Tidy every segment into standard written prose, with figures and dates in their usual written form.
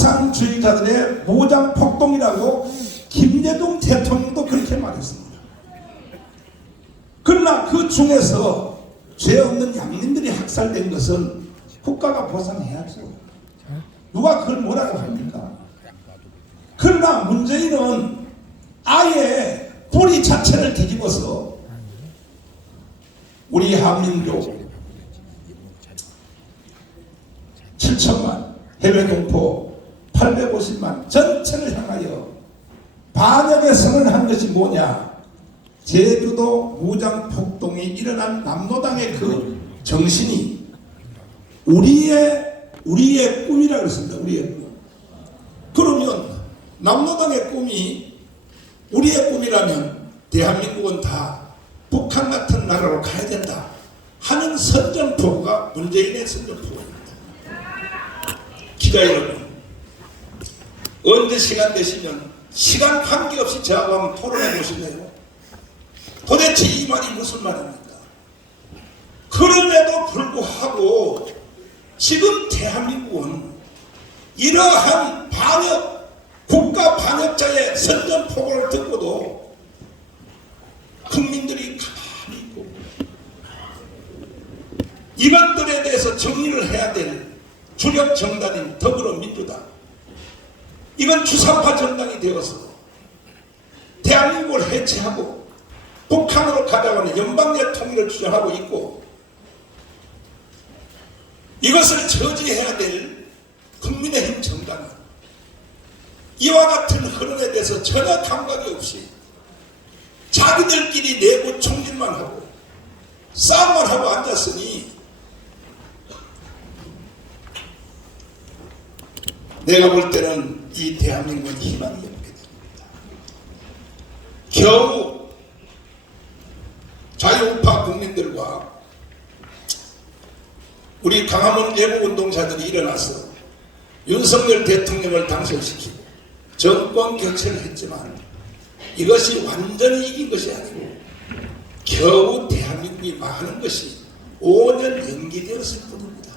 공산주의자들의 무장폭동이라고 김대중 대통령도 그렇게 말했습니다. 그러나 그 중에서 죄 없는 양민들이 학살된 것은 국가가 보상해야죠. 누가 그걸 뭐라고 합니까? 그러나 문재인은 아예 뿌리 자체를 뒤집어서 우리 한민족 7천만, 해외 동포 850만 전체를 향하여 반역의 선언을 한 것이 뭐냐? 제주도 무장폭동이 일어난 남로당의 그 정신이 우리의 꿈이라고 했습니다. 우리의 꿈. 그러면 남로당의 꿈이 우리의 꿈이라면 대한민국은 다 북한 같은 나라로 가야 된다 하는 선전포고가 문재인의 선전포고입니다. 기자 여러분, 언제 시간 되시면 시간 관계없이 저하고 한번 토론해 보실래요? 도대체 이 말이 무슨 말입니까? 그럼에도 불구하고 지금 대한민국은 이러한 반역, 국가 반역자의 선전포고를 듣고도 국민들이 가만히 있고 이것들에 대해서 정리를 해야 될 주력 정당인 더불어민주당, 이건 주사파 정당이 되어서 대한민국을 해체하고 북한으로 가져가는 연방제 통일을 주장하고 있고, 이것을 저지해야 될 국민의힘 정당은 이와 같은 흐름에 대해서 전혀 감각이 없이 자기들끼리 내부 총질만 하고 싸움만 하고 앉았으니 내가 볼 때는 이 대한민국은 희망이 없게 됩니다. 겨우 자유우파 국민들과 우리 강화문 애국운동자들이 일어나서 윤석열 대통령을 당선시키고 정권 교체를 했지만 이것이 완전히 이긴 것이 아니고 겨우 대한민국이 망하는 것이 5년 연기되었을 뿐입니다.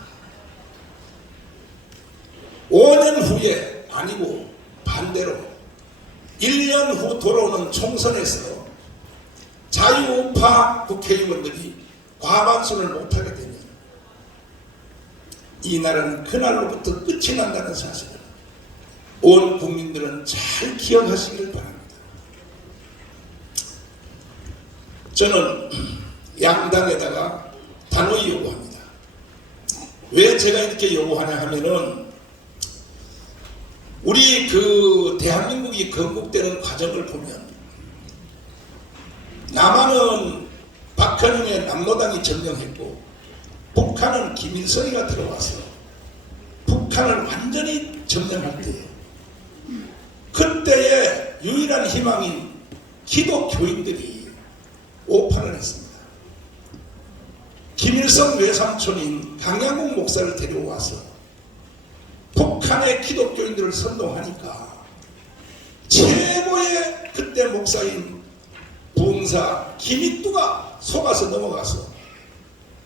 5년 후에, 아니고 반대로 1년 후 돌아오는 총선에서 자유우파 국회의원들이 과반수를 못하게 되면 이 나라는 그날로부터 끝이 난다는 사실을 온 국민들은 잘 기억하시길 바랍니다. 저는 양당에다가 단호히 요구합니다. 왜 제가 이렇게 요구하냐 하면은 우리 그 대한민국이 건국되는 과정을 보면 남한은 박헌영의 남로당이 점령했고 북한은 김일성이가 들어와서 북한을 완전히 점령할 때에 그때의 유일한 희망인 기독교인들이 오판을 했습니다. 김일성 외삼촌인 강양국 목사를 데려와서 북한의 기독교인들을 선동하니까 최고의 그때 목사인 부흥사 김익두가 속아서 넘어가서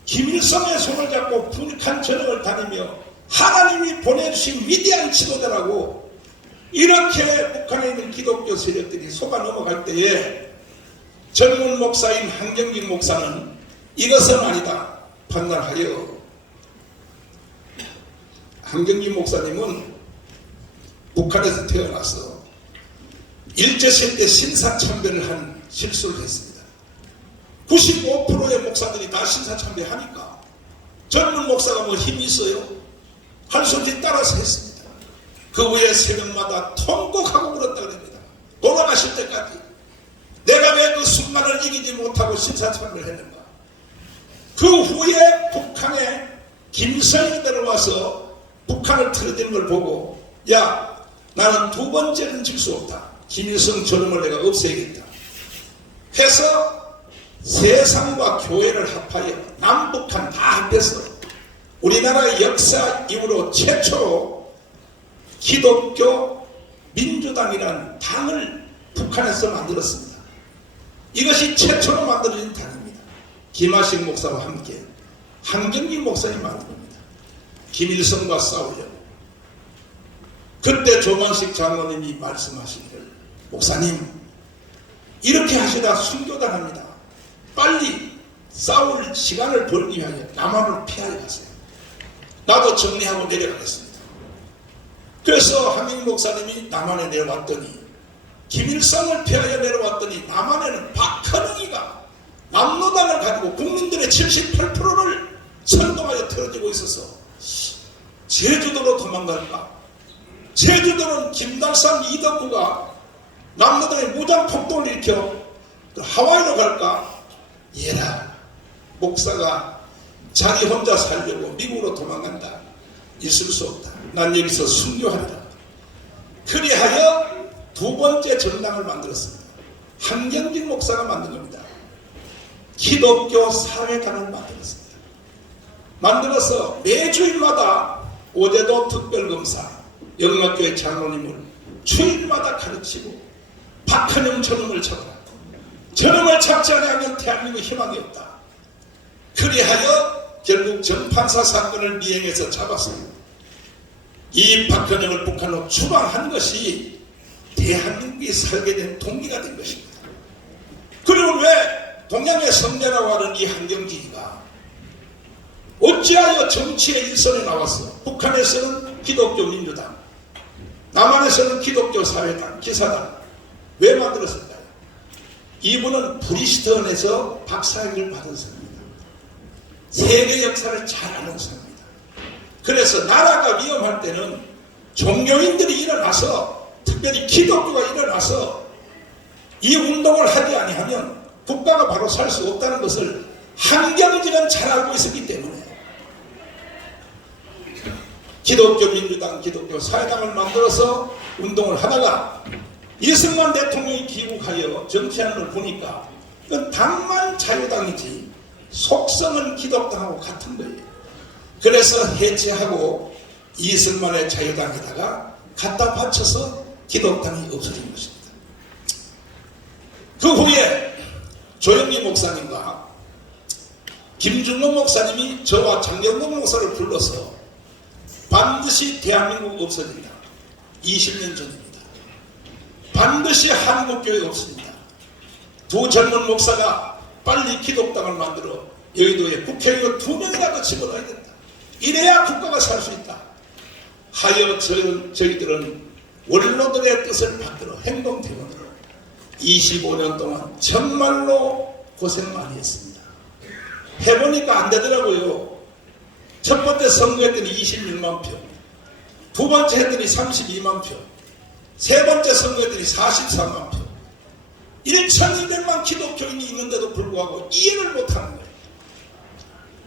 김일성의 손을 잡고 북한 전역을 다니며 하나님이 보내주신 위대한 지도자라고 이렇게 북한에 있는 기독교 세력들이 속아 넘어갈 때에 전문 목사인 한경직 목사는 이것은 아니다 판단하여, 한경직 목사님은 북한에서 태어나서 일제시대 신사참배를 한 실수를 했습니다. 95%의 목사들이 다 신사참배하니까 젊은 목사가 뭐 힘이 있어요? 할 수 없이 따라서 했습니다. 그 후에 새벽마다 통곡하고 울었다 그럽니다. 돌아가실 때까지 내가 왜 그 순간을 이기지 못하고 신사참배를 했는가. 그 후에 북한에 김일성이 들어와서 북한을 틀어대는 걸 보고, 야, 나는 두 번째는 질 수 없다. 김일성 저놈을 내가 없애야겠다 해서 세상과 교회를 합하여 남북한 다 합해서 우리나라의 역사 이후로 최초로 기독교 민주당이라는 당을 북한에서 만들었습니다. 이것이 최초로 만들어진 당입니다. 김하식 목사와 함께 한경직 목사님 만듭니다. 김일성과 싸우려고. 그때 그때 조만식 장로님이 말씀하시기를, 목사님 이렇게 하시다 순교당합니다. 빨리 싸울 시간을 벌기 위하여 남한으로 피하여 가세요. 나도 정리하고 내려가겠습니다. 그래서 한민 목사님이 남한에 내려왔더니, 김일성을 피하여 내려왔더니 남한에는 박헌영이가 남로당을 가지고 국민들의 78%를 선동하여 틀어지고 있어서 제주도로 도망갈까? 제주도는 김달삼 이덕구가 남로당의 무장폭동을 일으켜 하와이로 갈까? 얘라, 목사가 자기 혼자 살려고 미국으로 도망간다. 있을 수 없다. 난 여기서 순교하리라. 그리하여 두 번째 정당을 만들었습니다. 한경직 목사가 만든 겁니다. 기독교 사회당을 만들었습니다. 만들어서 매주일마다 오제도 특별검사, 영락교회 장로님을 주일마다 가르치고, 박헌영 저놈을 잡아라. 저놈을 잡지 않으면 대한민국 희망이 없다. 그리하여 결국 정판사 사건을 미행해서 잡았습니다. 이 박헌영을 북한으로 추방한 것이 대한민국이 살게 된 동기가 된 것입니다. 그리고 왜 동양의 성대라고 하는 이 한경직이가 어찌하여 정치의 일선에 나왔어? 북한에서는 기독교 민주당, 남한에서는 기독교 사회당, 기사당. 왜 만들었을까요? 이분은 브리스턴에서 박사학위를 받은 사람입니다. 세계 역사를 잘 아는 사람입니다. 그래서 나라가 위험할 때는 종교인들이 일어나서, 특별히 기독교가 일어나서 이 운동을 하지 아니하면 국가가 바로 살 수 없다는 것을 한경직은 잘 알고 있었기 때문에 기독교 민주당, 기독교 사회당을 만들어서 운동을 하다가 이승만 대통령이 귀국하여 정치하는 걸 보니까 그건 당만 자유당이지 속성은 기독당하고 같은 거예요. 그래서 해체하고 이승만의 자유당에다가 갖다 바쳐서 기독당이 없어진 것입니다. 그 후에 조영기 목사님과 김중록 목사님이 저와 장경동 목사를 불러서 반드시 대한민국 없어진다. 20년 전입니다. 반드시 한국교회 없습니다. 두 젊은 목사가 빨리 기독당을 만들어 여의도에 국회의원 2명이라도 집어넣어야 된다. 이래야 국가가 살 수 있다. 하여 저희들은 원로들의 뜻을 받들어 행동대원으로 25년 동안 정말로 고생 많이 했습니다. 해보니까 안 되더라고요. 첫 번째 선거했더니 26만 표, 두 번째 했더니 32만 표, 세 번째 선거했더니 44만 표. 1200만 기독교인이 있는데도 불구하고 이해를 못하는 거예요.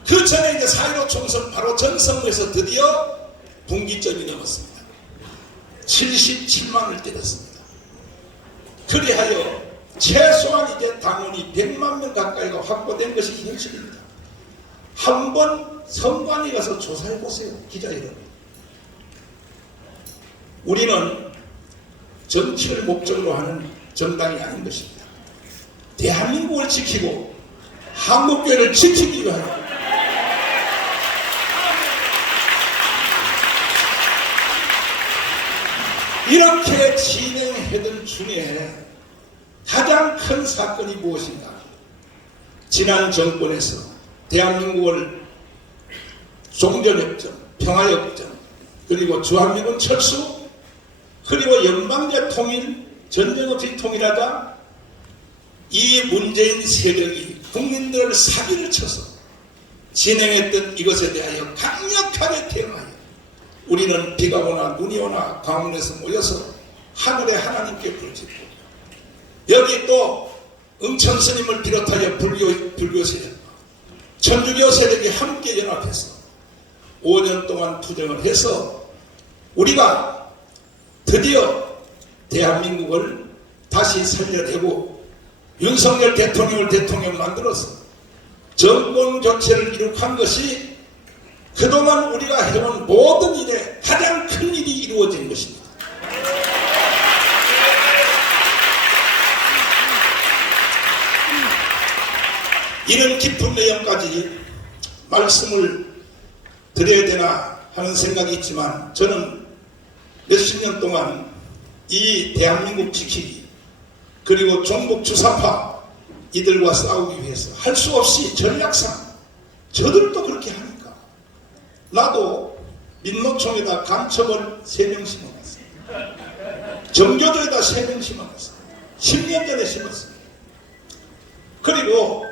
그 전에 이제 4.15 총선 바로 전 선거에서 드디어 분기점이 넘었습니다. 77만을 때렸습니다. 그리하여 최소한 이제 당원이 100만 명 가까이가 확보된 것이 현실입니다. 한번 선관위 가서 조사해 보세요, 기자 여러분. 우리는 정치를 목적으로 하는 정당이 아닌 것입니다. 대한민국을 지키고 한국교회를 지키기 위하여 이렇게 진행하던 중에 가장 큰 사건이 무엇인가? 지난 정권에서 대한민국을 종전협정, 평화협정, 그리고 주한미군 철수, 그리고 연방제 통일, 전쟁 없이 통일하자 이 문재인 세력이 국민들을 사기를 쳐서 진행했던 이것에 대하여 강력하게 대응하여 우리는 비가 오나 눈이 오나 광화문에서 모여서 하늘의 하나님께 부르짖고, 여기 또 응천 스님을 비롯하여 불교 세력, 천주교 세력이 함께 연합해서 5년 동안 투쟁을 해서 우리가 드디어 대한민국을 다시 살려내고 윤석열 대통령을 대통령 만들어서 정권 교체를 이룩한 것이 그동안 우리가 해온 모든 일에 가장 큰 일이 이루어진 것입니다. 이런 깊은 내용까지 말씀을 드려야 되나 하는 생각이 있지만, 저는 몇십 년 동안 이 대한민국 지키기, 그리고 종북 주사파 이들과 싸우기 위해서 할 수 없이 전략상 저들도 그렇게 하니까 나도 민노총에다 간첩을 3명 심어놨어요. 정교조에다 3명 심어놨어요. 10년 전에 심었어요. 그리고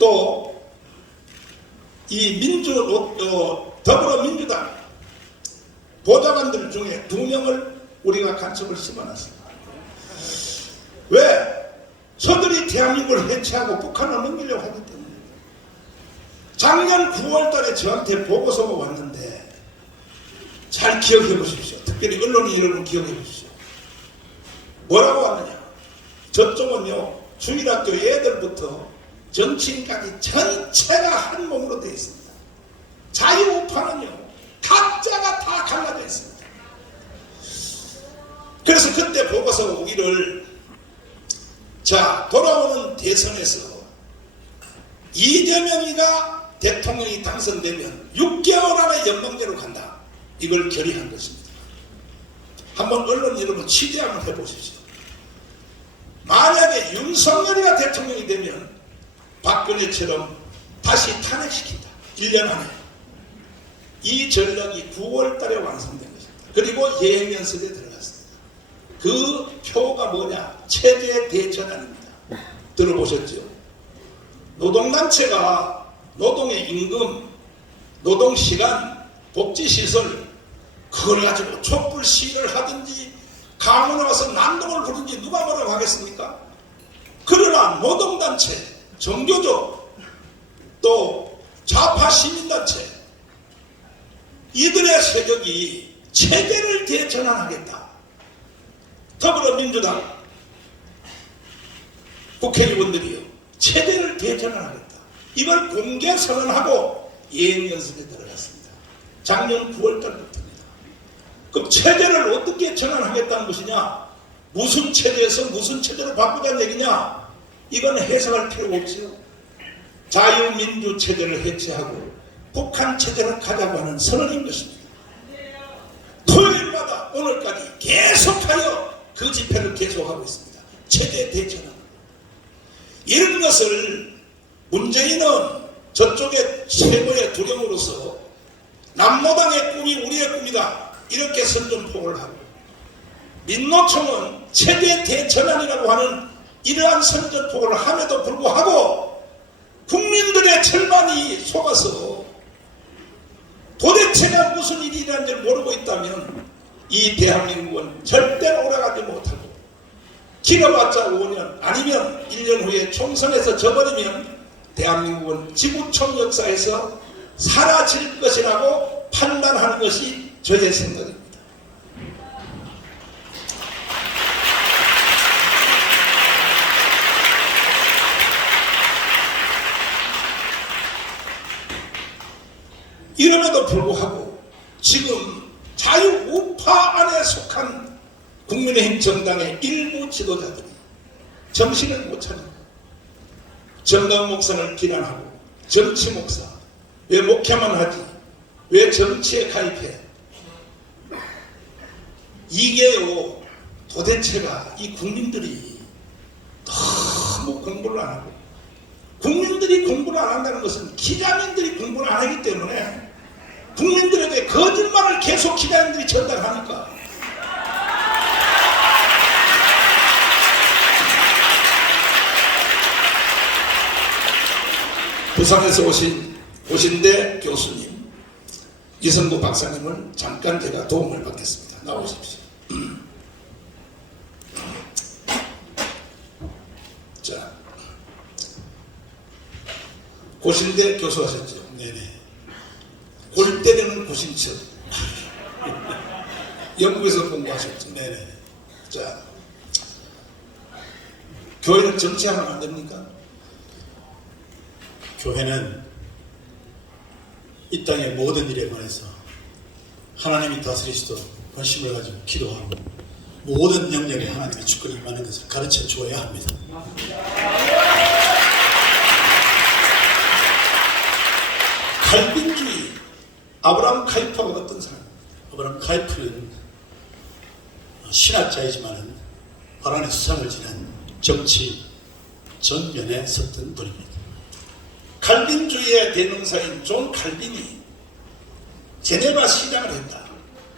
또 이 더불어민주당 보좌관들 중에 2명을 우리가 간첩을 심어놨습니다. 왜? 저들이 대한민국을 해체하고 북한을 넘기려고 하기 때문에. 작년 9월 달에 저한테 보고서가 왔는데 잘 기억해 보십시오. 특별히 언론인 여러분 기억해 보십시오. 뭐라고 왔느냐? 저쪽은요, 주일학교 애들부터 정치인까지 전체가 한 몸으로 되어 있습니다. 자유우파는요, 각자가 다 갈라져 있습니다. 그래서 그때 보고서 오기를, 자, 돌아오는 대선에서 이재명이가 대통령이 당선되면 6개월 안에 연방제로 간다. 이걸 결의한 것입니다. 한번 언론 여러분 취재 한번 해보십시오. 만약에 윤석열이가 대통령이 되면 박근혜처럼 다시 탄핵시킨다. 1년 안에. 이 전략이 9월 달에 완성된 것입니다. 그리고 예행연습에 들어갔습니다. 그 표가 뭐냐? 체제 대전환입니다. 들어보셨죠? 노동단체가 노동의 임금, 노동시간, 복지시설, 그걸 가지고 촛불 시위를 하든지 강원에 와서 난동을 부르든지 누가 뭐라고 하겠습니까? 그러나 노동단체, 정교조, 또 좌파 시민단체, 이들의 세력이 체제를 대전환하겠다. 더불어민주당 국회의원들이요, 체제를 대전환하겠다. 이걸 공개 선언하고 예행연습에 들어갔습니다. 작년 9월 달부터입니다. 그럼 체제를 어떻게 전환하겠다는 것이냐? 무슨 체제에서 무슨 체제로 바꾸자는 얘기냐? 이건 해석할 필요가 없지요. 자유민주 체제를 해체하고 북한 체제로 가자고 하는 선언인 것입니다. 토요일마다 오늘까지 계속하여 그 집회를 계속하고 있습니다. 체제 대전환. 이런 것을 문재인은 저쪽의 최고의 두령으로서 남노당의 꿈이 우리의 꿈이다. 이렇게 선전포고를 하고, 민노총은 체제 대전환이라고 하는 이러한 선전포고를 함에도 불구하고 국민들의 절반이 속아서 도대체가 무슨 일이 일어난지 모르고 있다면 이 대한민국은 절대로 오래가지 못하고 길어봤자 5년 아니면 1년 후에 총선에서 져버리면 대한민국은 지구촌 역사에서 사라질 것이라고 판단하는 것이 저의 생각입니다. 이름에도 불구하고 지금 자유우파 안에 속한 국민의힘 정당의 일부 지도자들이 정신을 못 차리고 정강 목사를 비난하고, 정치 목사 왜 목회만 하지, 왜 정치에 가입해, 이게요 도대체가 이 국민들이 너무 공부를 안 하고, 국민들이 공부를 안 한다는 것은 기자민들이 공부를 안 하기 때문에 국민들에게 거짓말을 계속 기자민들이 전달하니까 부산에서 오신 고신대 교수님, 이성구 박사님을 잠깐 제가 도움을 받겠습니다. 나오십시오. 자, 고신대 교수 하셨죠? 네네. 골 때리는 고신철. 영국에서 공부하셨죠? 네네. 자, 교회는 정치하면 안 됩니까? 교회는 이 땅의 모든 일에 관해서 하나님이 다스리시도록 관심을 가지고 기도하고 모든 영역에 하나님의 주권이 임하는 것을 가르쳐 주어야 합니다. 칼빈주의, 아브라함 카이퍼가 어떤 사람? 아브라함 카이프는 신학자이지만은 화란의 수상을 지낸 정치 전면에 섰던 분입니다. 칼빈주의의 대명사인 존 칼빈이 제네바 시장을 했다.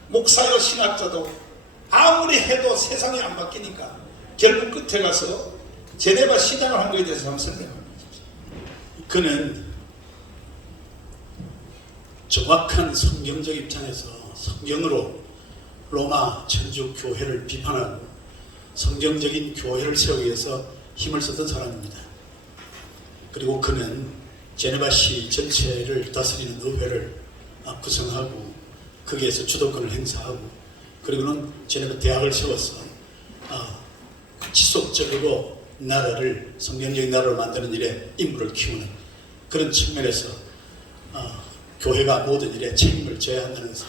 목사여 신학자도 아무리 해도 세상이 안 바뀌니까 결국 끝에 가서 제네바 시장을 한 것에 대해서 한번 설명합니다. 그는 정확한 성경적 입장에서 성경으로 로마 천주 교회를 비판하고 성경적인 교회를 세우기 위해서 힘을 썼던 사람입니다. 그리고 그는 제네바시 전체를 다스리는 의회를 구성하고 거기에서 주도권을 행사하고 그리고는 제네바 대학을 세워서 지속적으로 나라를 성경적인 나라로 만드는 일에 인물을 키우는 그런 측면에서 교회가 모든 일에 책임을 져야 한다는 것을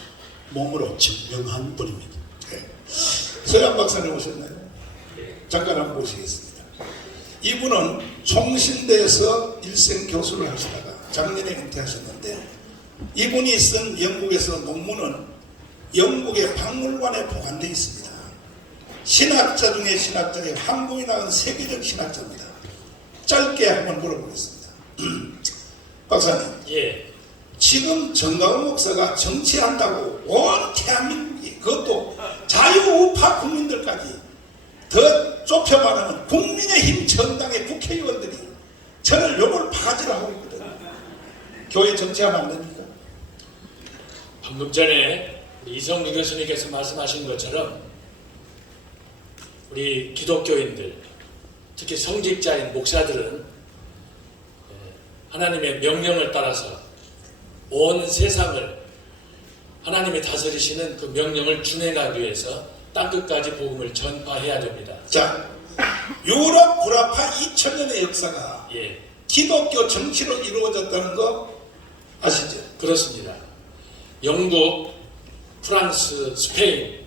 몸으로 증명한 분입니다. 네. 서양 박사님 오셨나요? 잠깐 한번 보시겠습니다. 이분은 총신대에서 일생 교수를 하시다가 작년에 은퇴하셨는데 이분이 쓴 영국에서 논문은 영국의 박물관에 보관되어 있습니다. 신학자 중에 신학자의 한국에 나온 세계적 신학자입니다. 짧게 한번 물어보겠습니다. 박사님, 예, 지금 정가훈 목사가 정치한다고 온 대한민국이 그것도 자유우파 국민들까지 더 좁혀 말하면 국민의힘 정당의 국회의원들이 저를 욕을 바가지로 하고 있거든요. 교회 정치하면 안 됩니까? 방금 전에 우리 이성규 교수님께서 말씀하신 것처럼 우리 기독교인들, 특히 성직자인 목사들은 하나님의 명령을 따라서 온 세상을 하나님이 다스리시는 그 명령을 준행하기 위해서 땅끝까지 복음을 전파해야 됩니다. 자, 유럽 구라파 2000년의 역사가 예, 기독교 정치로 이루어졌다는 거 아시죠? 그렇습니다. 영국, 프랑스, 스페인,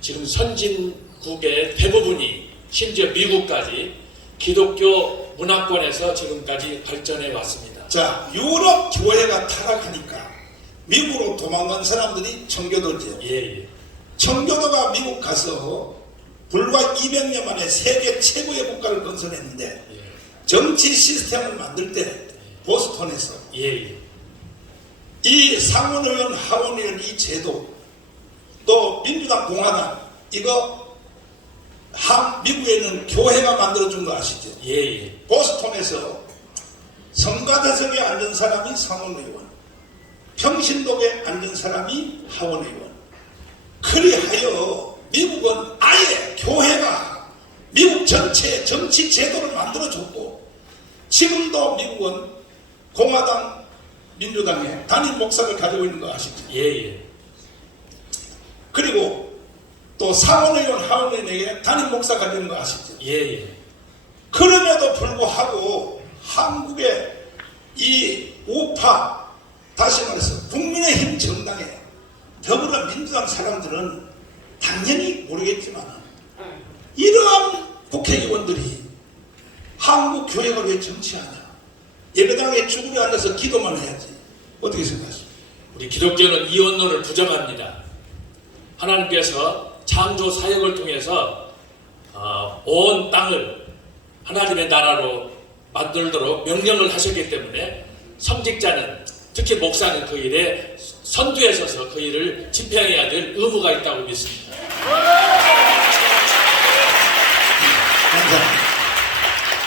지금 선진국의 대부분이 심지어 미국까지 기독교 문화권에서 지금까지 발전해 왔습니다. 자, 유럽 교회가 타락하니까 미국으로 도망간 사람들이 청교도죠. 예, 예. 청교도가 미국 가서 불과 200년 만에 세계 최고의 국가를 건설했는데 예. 정치 시스템을 만들 때 보스턴에서 예, 예. 이 상원의원, 하원의원 이 제도 또 민주당, 공화당 이거 미국에는 교회가 만들어준 거 아시죠? 예, 예. 보스턴에서 성가대석에 앉은 사람이 상원의원, 평신도에 앉은 사람이 하원의원. 그리하여 미국은 아예 교회가 미국 전체의 정치 제도를 만들어줬고 지금도 미국은 공화당, 민주당의 단임 목사를 가지고 있는 거 아시죠? 예, 예. 그리고 또 상원의원, 하원의원에게 단임 목사 가지고 있는 거 아시죠? 예, 예. 그럼에도 불구하고 한국의 이 우파, 다시 말해서 국민의힘 정당에 더불어민주당 사람들은 당연히 모르겠지만 이러한 국회의원들이 한국 교회가 왜 정치하냐? 예배당에 쭈그려 앉아서 기도만 해야지. 어떻게 생각하십니까? 우리 기독교는 이원론을 부정합니다. 하나님께서 창조 사역을 통해서 온 땅을 하나님의 나라로 만들도록 명령을 하셨기 때문에 성직자는 특히 목사는 그 일에 선두에 서서 그 일을 집행해야 될 의무가 있다고 믿습니다. 감사합니다.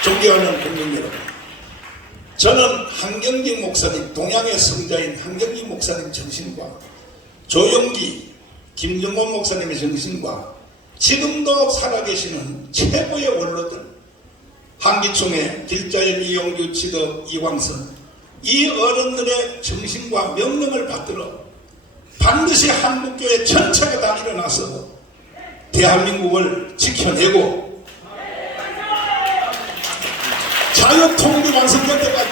존경하는 국민 여러분, 저는 한경직 목사님, 동양의 성자인 한경직 목사님 정신과 조영기, 김정원 목사님의 정신과 지금도 살아계시는 최고의 원로들 한기총의 길자연, 이용규, 지덕, 이광선 이 어른들의 정신과 명령을 받들어 반드시 한국교회 전체가 다 일어나서 대한민국을 지켜내고 자유통일이 완성될 때까지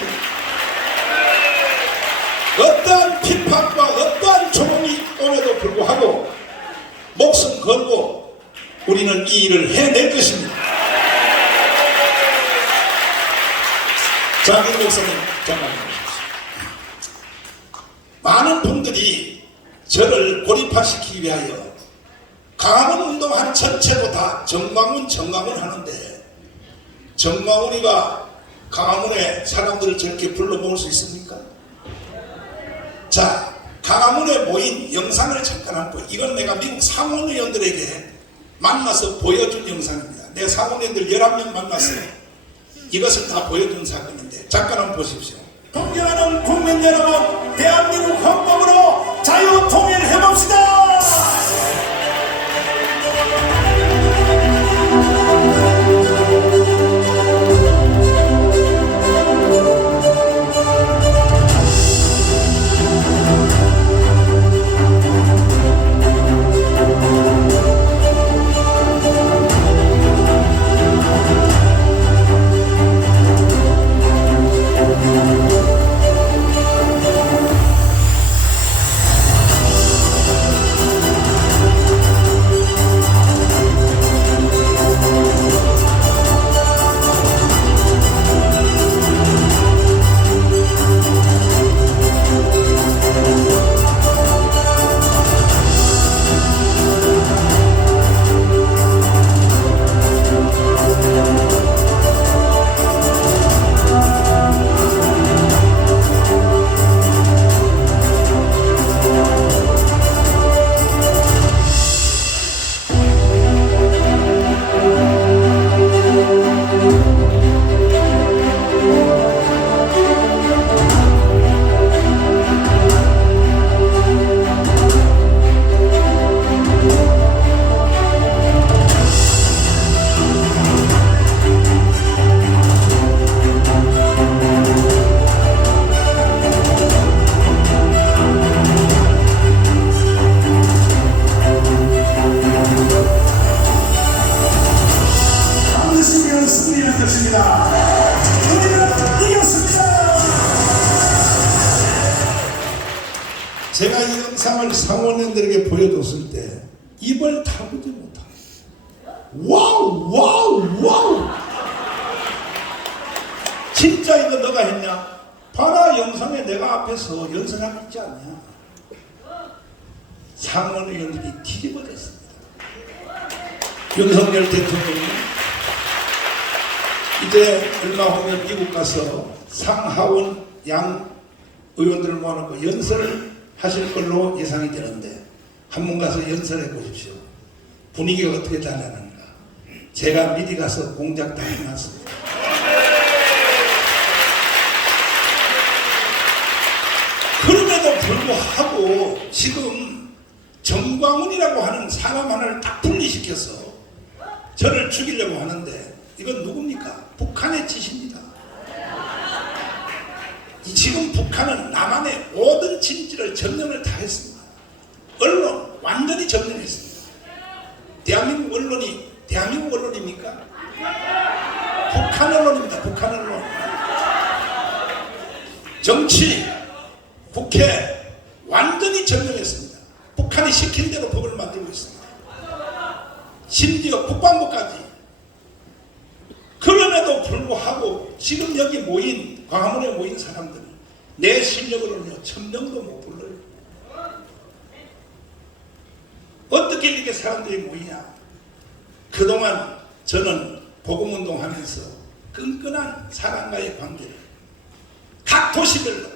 어떠한 비판과 어떠한 조롱이 옴에도 불구하고 목숨 걸고 우리는 이 일을 해낼 것입니다. 장인 목사님, 잠깐만요. 많은 분들이 저를 고립화시키기 위하여 강화문 운동한 전체도 다 정광훈 하는데 정광훈이가 강화문에 사람들을 저렇게 불러 모을 수 있습니까? 자, 강화문에 모인 영상을 잠깐 한번, 이건 내가 미국 상원의원들에게 만나서 보여준 영상입니다. 내 상원의원들 11명 만났어요. 이것을 다 보여준 사건인데 잠깐 한번 보십시오. 존경하는 국민 여러분, 대한민국 헌법으로 자유 통일해봅시다. 제가 이 영상을 상원의원들에게 보여줬을 때 입을 다물지 못합니다. 와우. 진짜 이거 너가 했냐? 봐라, 영상에 내가 앞에서 연설하고 있지 않냐? 상원의원들이 뒤집어졌습니다. 윤석열 대통령이 이제 얼마 후면 미국 가서 상하원 양 의원들을 모아놓고 연설을 하실 걸로 예상이 되는데 한번 가서 연설해 보십시오. 분위기가 어떻게 달라는가. 제가 미리 가서 공작 다 해놨습니다. 그럼에도 불구하고 지금 정광훈이라고 하는 사람 하나를 딱 분리시켜서 저를 죽이려고 하는데 이건 누굽니까? 북한의 짓입니다. 지금 북한은 남한의 모든 진지를 점령을 다 했습니다. 언론 완전히 점령했습니다. 대한민국 언론이 대한민국 언론입니까? 북한 언론입니다. 북한 언론. 정치, 국회 완전히 점령했습니다. 북한이 시킨 대로 법을 만들고 있습니다. 심지어 국방부까지. 그럼에도 불구하고 지금 여기 모인 광화문에 모인 사람들은 내 실력으로는 천명도 못 불러요. 어떻게 이렇게 사람들이 모이냐? 그동안 저는 복음운동하면서 끈끈한 사람과의 관계를 각 도시별로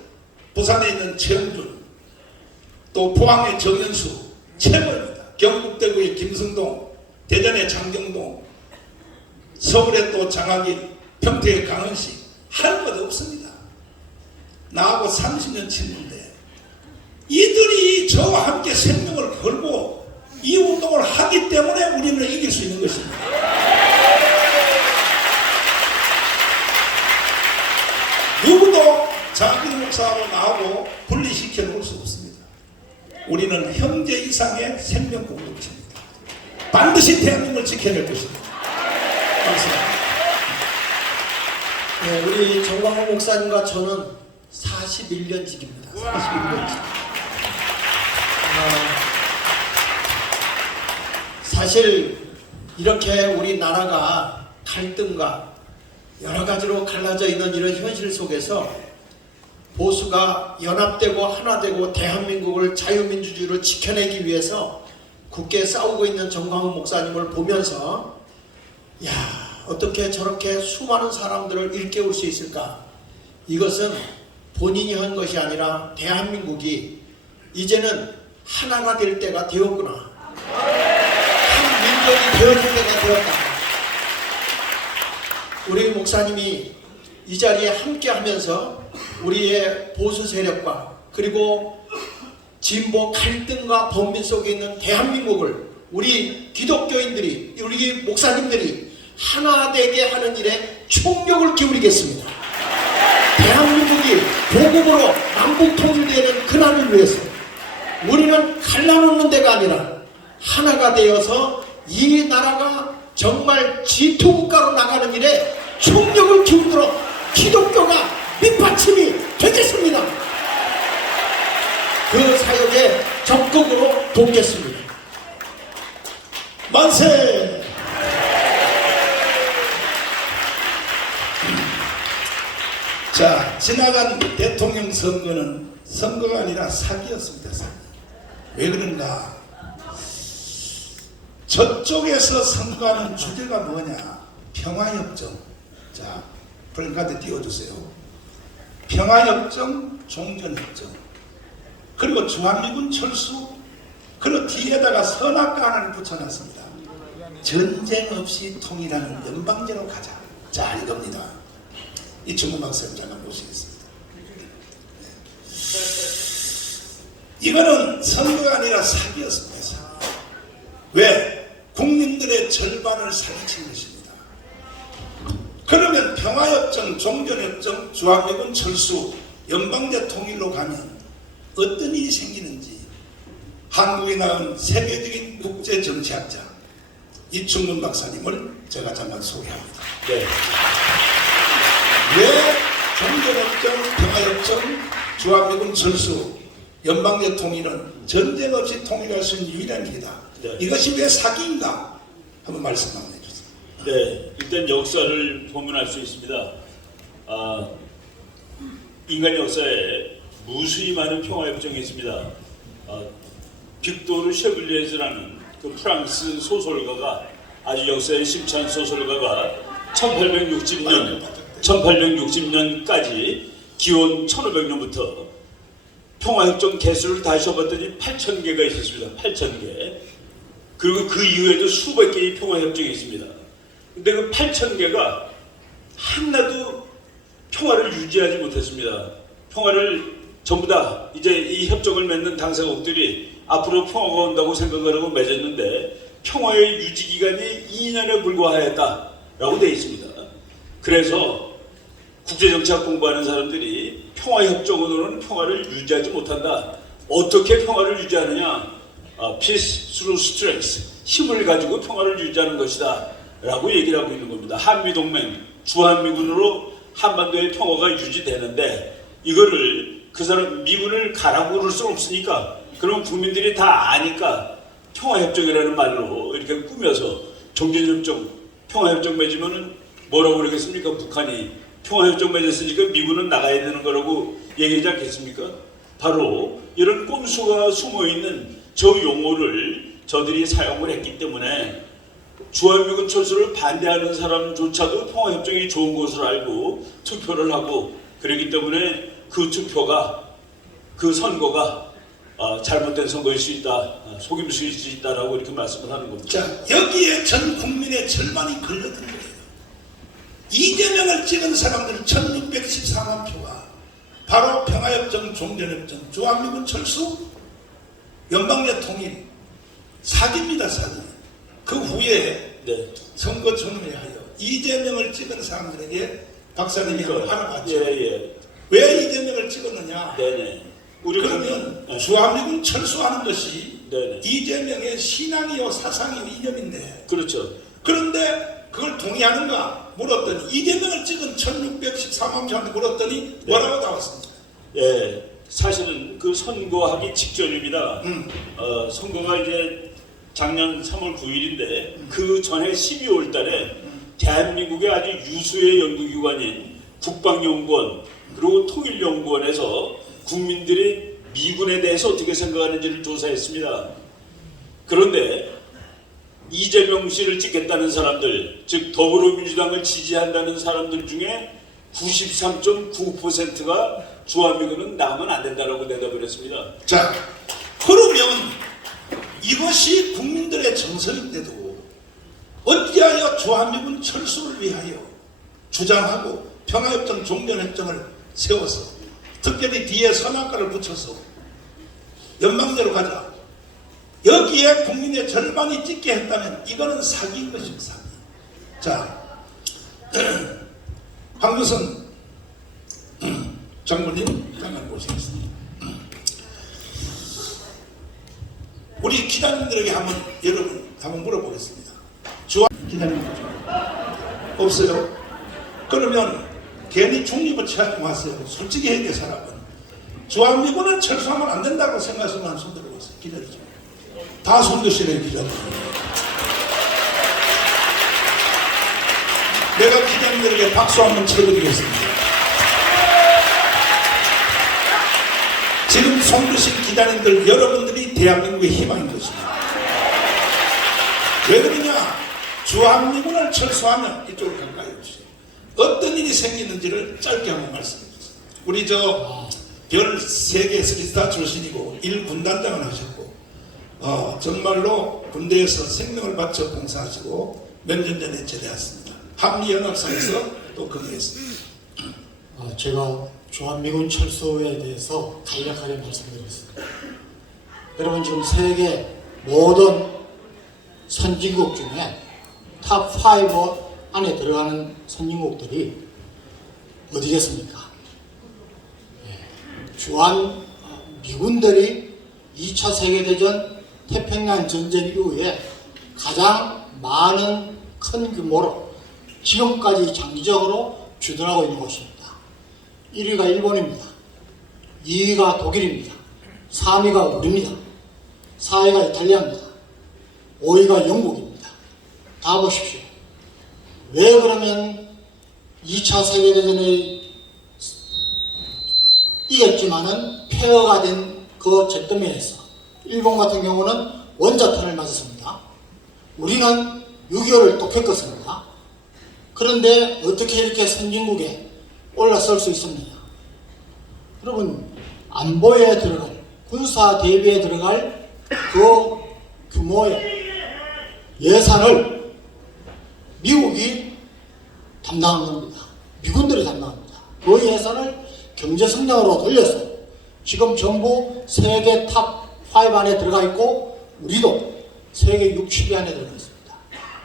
부산에 있는 최영준, 또 포항의 정연수 최고입니다. 경북대구의 김승동, 대전의 장경동, 서울의 또 장학인, 평택의 강은식, 할 것 없습니다. 나하고 30년 친구인데 이들이 저와 함께 생명을 걸고 이 운동을 하기 때문에 우리는 이길 수 있는 것입니다. 누구도 장학인 목사하고 나하고 분리시켜 놓을 수 없습니다. 우리는 형제 이상의 생명 공동체입니다. 반드시 대한민국을 지켜낼 것입니다. 감사합니다. 네, 우리 정광훈 목사님과 저는 41년직입니다. 41년직. 사실 이렇게 우리나라가 갈등과 여러 가지로 갈라져 있는 이런 현실 속에서 보수가 연합되고 하나되고 대한민국을 자유민주주의로 지켜내기 위해서 굳게 싸우고 있는 정광훈 목사님을 보면서 야, 어떻게 저렇게 수많은 사람들을 일깨울 수 있을까? 이것은 본인이 한 것이 아니라 대한민국이 이제는 하나가 될 때가 되었구나. 한 민족이 되어질 때가 되었다. 우리 목사님이 이 자리에 함께 하면서 우리의 보수 세력과 그리고 진보 갈등과 범민 속에 있는 대한민국을 우리 기독교인들이, 우리 목사님들이 하나 되게 하는 일에 총력을 기울이겠습니다. 대한민국이 복음으로 남북 통일되는 그날을 위해서 우리는 갈라놓는 데가 아니라 하나가 되어서 이 나라가 정말 지통가로 나가는 일에 총력을 기울이도록 기독교가 밑받침이 되겠습니다. 그 사역에 적극으로 돕겠습니다. 만세! 자, 지나간 대통령 선거는 선거가 아니라 사기였습니다. 사기. 왜 그런가? 저쪽에서 선거하는 주제가 뭐냐? 평화협정. 자, 플랜카드 띄워주세요. 평화협정, 종전협정. 그리고 주한미군 철수. 그리고 뒤에다가 선악과 하나를 붙여놨습니다. 전쟁 없이 통일하는 연방제로 가자. 자, 이겁니다. 이충근 박사님 잠깐 모시겠습니다. 이거는 선거가 아니라 사기였습니다. 사기. 왜? 국민들의 절반을 사기친 것입니다. 그러면 평화협정, 종전협정, 주한미군 철수, 연방제 통일로 가면 어떤 일이 생기는지 한국이 낳은 세계적인 국제정치학자 이충근 박사님을 제가 잠깐 소개합니다. 네. 왜 종전협정, 평화협정, 주한미군 철수, 연방제 통일은 전쟁 없이 통일할 수 있는 유일한 길이다. 네. 이것이 왜 사기인가? 한번 말씀 한번 해주세요. 네, 일단 역사를 보면 알 수 있습니다. 인간 역사에 무수히 많은 평화협정이 있습니다. 빅토르 셰블리에즈라는 그 프랑스 소설가가 아주 역사에 심찬 소설가가 1860년까지 기원 1500년부터 평화협정 개수를 다시 해봤더니 8,000개가 있었습니다. 8,000개. 그리고 그 이후에도 수백 개의 평화협정이 있습니다. 근데 그 8,000개가 하나도 평화를 유지하지 못했습니다. 평화를 전부 다 이제 이 협정을 맺는 당사국들이 앞으로 평화가 온다고 생각을 하고 맺었는데 평화의 유지 기간이 2년에 불과하였다라고 되어 있습니다. 그래서 국제정치학 공부하는 사람들이 평화협정으로는 평화를 유지하지 못한다. 어떻게 평화를 유지하느냐? Peace through strength, 힘을 가지고 평화를 유지하는 것이다 라고 얘기를 하고 있는 겁니다. 한미동맹, 주한미군으로 한반도의 평화가 유지되는데 이거를 그 사람 미군을 가라고 그럴 수는 없으니까 그럼 국민들이 다 아니까 평화협정이라는 말로 이렇게 꾸며서 종전협정, 평화협정 맺으면은 뭐라고 그러겠습니까? 북한이 평화협정 맺었으니까 미군은 나가야 되는 거라고 얘기하지 않겠습니까? 바로 이런 꼼수가 숨어있는 저 용어를 저들이 사용을 했기 때문에 주한미군 철수를 반대하는 사람조차도 평화협정이 좋은 것으로 알고 투표를 하고 그렇기 때문에 그 투표가 그 선거가 잘못된 선거일 수 있다, 속임수일 수 있다라고 이렇게 말씀을 하는 겁니다. 자, 여기에 전 국민의 절반이 걸려든 거예요. 이재명을 찍은 사람들은 1614만 표가 바로 평화협정, 종전협정, 주한미군 철수, 연방제 통일 사기입니다. 사기. 그 후에 네. 선거 전후에 하여 이재명을 찍은 사람들에게 박사님이 알아봤죠. 예. 왜 이재명을 찍었느냐? 네네. 그러면 네. 주한미군 철수하는 것이 네네. 이재명의 신앙이요 사상이요 이념인데 그렇죠. 그런데 그걸 동의하는가 물었더니 이재명을 찍은 1614만 표한테 물었더니 뭐라고 나왔습니까? 예, 사실은 그 선거하기 직전입니다. 선거가 이제 작년 3월 9일인데 그 전에 12월 달에 대한민국의 아주 유수의 연구기관인 국방연구원 그리고 통일연구원에서 국민들이 미군에 대해서 어떻게 생각하는지를 조사했습니다. 그런데 이재명 씨를 찍겠다는 사람들, 즉 더불어민주당을 지지한다는 사람들 중에 93.9%가 주한미군은 나오면 안 된다라고 대답을 했습니다. 자, 그러면 이것이 국민들의 정서인데도 어찌하여 주한미군 철수를 위하여 주장하고 평화협정 종전협정을 세워서 특별히 뒤에 선악과를 붙여서 연방대로 가자. 여기에 국민의 절반이 찍게 했다면 이거는 사기인 것입니다. 사기. 자, 황교선 장군님 잠깐 모시겠습니다. 우리 기자님들에게 여러분 한번 물어보겠습니다. 주한 기자님 없어요? 그러면 괜히 중립을 취하지 마세요. 솔직히 해야 될 사람은 주한미군은 철수하면 안 된다고 생각하시면 손 들어보세요. 기다리죠. 다 손드시네요, 기자님. 내가 기자님들에게 박수 한번 쳐드리겠습니다. 지금 손드신 기자님들 여러분들이 대한민국의 희망인 것입니다. 왜 그러냐? 주한미군을 철수하면 이쪽으로 가까이 오시죠. 어떤 일이 생기는지를 짧게 한번 말씀해 주세요. 우리 별 3개 3스타 출신이고 1군단장을 하셨고 정말로 군대에서 생명을 바쳐 봉사하시고 몇 년 전에 제대했습니다. 한미연합상에서 또 근무했습니다. 제가 주한미군 철수에 대해서 간략하게 말씀드리겠습니다. 여러분 지금 세계 모든 선진국 중에 탑5 안에 들어가는 선진국들이 어디겠습니까? 주한 미군들이 2차 세계대전 태평양 전쟁 이후에 가장 많은 큰 규모로 지금까지 장기적으로 주둔하고 있는 곳입니다. 1위가 일본입니다. 2위가 독일입니다. 3위가 우리입니다. 4위가 이탈리아입니다. 5위가 영국입니다. 다 보십시오. 왜 그러면 2차 세계대전에 이겼지만은 폐허가 된 그 잿더미에서 일본 같은 경우는 원자탄을 맞았습니다. 우리는 6.25를 또 겪었습니다. 그런데 어떻게 이렇게 선진국에 올라설 수 있었느냐? 여러분, 안보에 들어갈, 군사 대비에 들어갈 그 규모의 예산을 미국이 담당한 겁니다. 미군들이 담당합니다. 그 예산을 경제 성장으로 돌려서 지금 전부 세계 탑5 안에 들어가 있고 우리도 세계 6, 7위 안에 들어가 있습니다.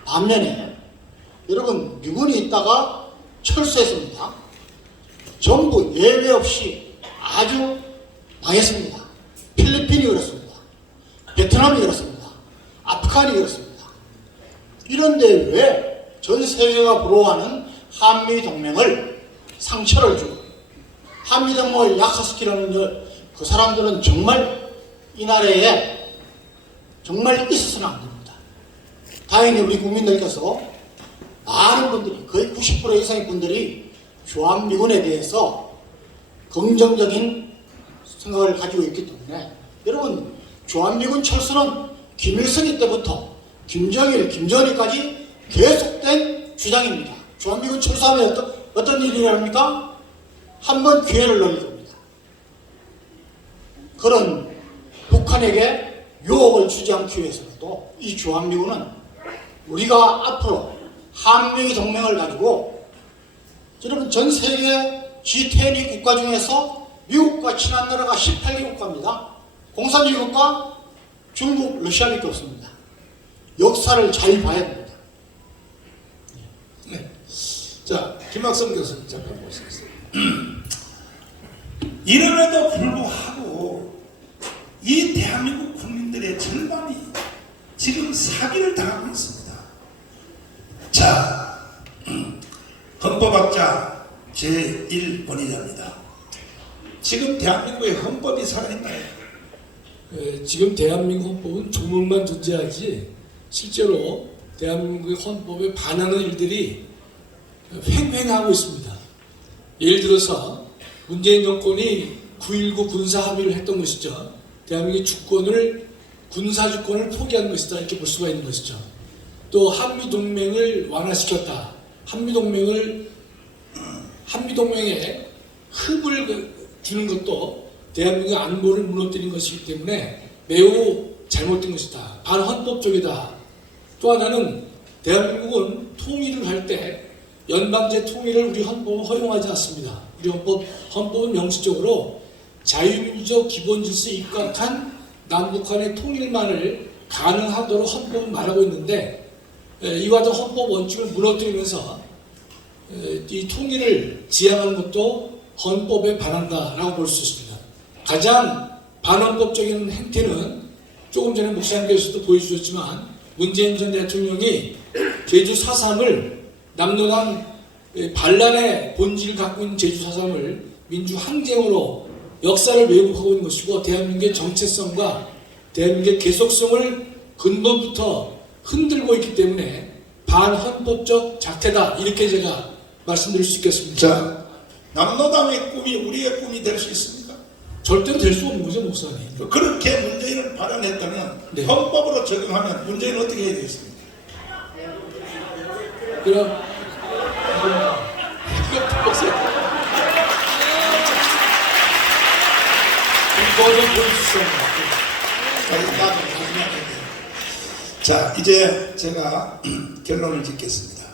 반면에 여러분 미군이 있다가 철수했습니다. 전부 예외 없이 아주 망했습니다. 필리핀이 그렇습니다. 베트남이 그렇습니다. 아프간이 그렇습니다. 이런데 왜 전 세계가 부러워하는 한미동맹을 상처를 주고 한미동맹을 약화시키려는 그 사람들은 정말 이 나라에 정말 있어서는 안 됩니다. 다행히 우리 국민들께서 많은 분들이 거의 90% 이상의 분들이 주한미군에 대해서 긍정적인 생각을 가지고 있기 때문에 여러분 주한미군 철수는 김일성 때부터 김정일, 김정일까지 계속된 주장입니다. 주한미군 철수하면 어떤 일이 일어납니까? 한번 기회를 노릴 겁니다. 그런 북한에게 유혹을 주지 않기 위해서라도 이 주한미군은 우리가 앞으로 한미 동맹을 가지고 여러분 전 세계 G10 국가 중에서 미국과 친한 나라가 18개 국가입니다. 공산주의 국가 중국, 러시아밖에 없습니다. 역사를 잘 봐야 됩니다. 네. 자, 김학성 교수님 잠깐 보시겠습니다. 이름에도 불구하고 이 대한민국 국민들의 절반이 지금 사기를 당하고 있습니다. 자, 헌법학자 제1권위자입니다. 지금 대한민국의 헌법이 살아있나요? 지금 대한민국 헌법은 조문만 존재하지 실제로 대한민국의 헌법에 반하는 일들이 횡행하고 있습니다. 예를 들어서 문재인 정권이 9.19 군사 합의를 했던 것이죠. 대한민국의 주권을 군사주권을 포기한 것이다 이렇게 볼 수가 있는 것이죠. 또 한미동맹을 완화시켰다. 한미동맹에 흡을 주는 것도 대한민국의 안보를 무너뜨린 것이기 때문에 매우 잘못된 것이다. 반헌법적이다. 또 하나는 대한민국은 통일을 할 때 연방제 통일을 우리 헌법은 허용하지 않습니다. 우리 헌법은 명시적으로 자유민주적 기본질서에 입각한 남북한의 통일만을 가능하도록 헌법은 말하고 있는데 이와 같은 헌법 원칙을 무너뜨리면서 이 통일을 지향하는 것도 헌법에 반한다라고 볼 수 있습니다. 가장 반헌법적인 행태는 조금 전에 목사님께서도 보여주셨지만 문재인 전 대통령이 제주 4.3을 남노당 반란의 본질을 갖고 있는 제주 4.3을 민주항쟁으로 역사를 왜곡하고 있는 것이고 대한민국의 정체성과 대한민국의 계속성을 근본부터 흔들고 있기 때문에 반헌법적 작태다 이렇게 제가 말씀드릴 수 있겠습니다. 자, 남노당의 꿈이 우리의 꿈이 될 수 있습니까? 절대로 될 수 없는 거죠, 목사님. 그렇게 문재인을 발언했다면 네. 헌법으로 적용하면 문재인은 어떻게 해야 되겠습니까? 그럼 이것도 보세요. 이거는 보여주셨습니다. 자, 이제 제가 결론을 짓겠습니다.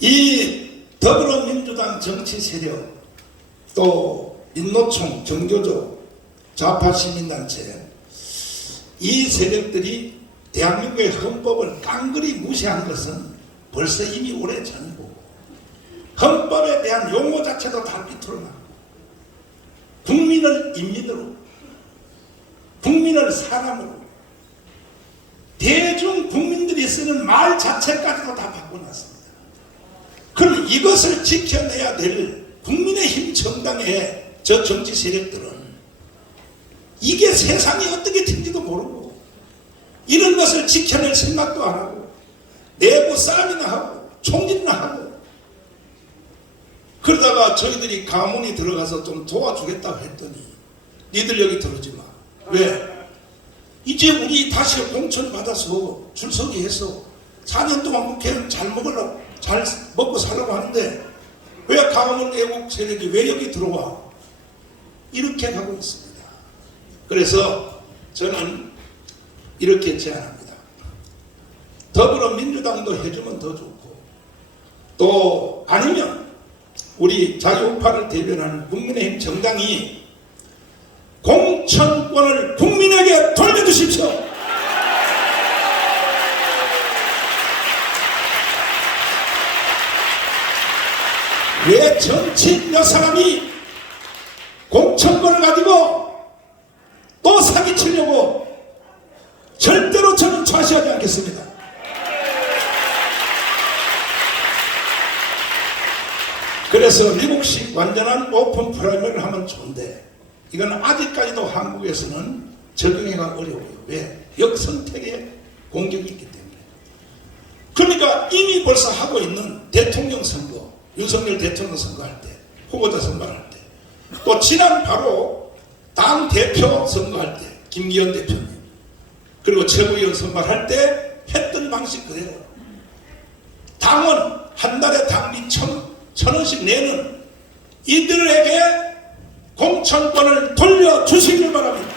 이 더불어민주당 정치 세력, 또 민노총, 정교조, 좌파 시민단체, 이 세력들이 대한민국의 헌법을 깡그리 무시한 것은 벌써 이미 오래전이고 헌법에 대한 용어 자체도 다 비틀어나고 국민을 인민으로, 국민을 사람으로, 대중 국민들이 쓰는 말 자체까지도 다 바꿔놨습니다. 그럼 이것을 지켜내야 될 국민의힘 정당의 저 정치 세력들은 이게 세상이 어떻게 된지도 모르고 이런 것을 지켜낼 생각도 안 하고 내부 싸움이나 하고 총질이나 하고 그러다가 저희들이 가문이 들어가서 좀 도와주겠다고 했더니 니들 여기 들어오지 마. 왜? 이제 우리 다시 공천 받아서 줄서기 해서 4년 동안 국회의원 잘 먹으려고 잘 먹고 살려고 하는데 왜 가문 애국 세력이 왜 여기 들어와? 이렇게 가고 있습니다. 그래서 저는 이렇게 제안합니다. 더불어민주당도 해주면 더 좋고 또 아니면 우리 자유우파를 대변하는 국민의힘 정당이 공천권을 국민에게 돌려주십시오. 왜 정치인 몇 사람이 공천권을 가지고 또 사기치려고 절대로 저는 좌시하지 않겠습니다. 그래서 미국식 완전한 오픈 프라이머리를 하면 좋은데 이건 아직까지도 한국에서는 적용하기가 어려워요. 왜? 역선택의 공격이 있기 때문에. 그러니까 이미 벌써 하고 있는 대통령 선거, 윤석열 대통령 선거할 때, 후보자 선발할 때, 또 지난 바로 당 대표 선거할 때, 김기현 대표님, 그리고 최고위원 선발할 때 했던 방식 그대로 당원 한 달에 당비 1,000원씩 내는 이들에게 공천권을 돌려주시길 바랍니다.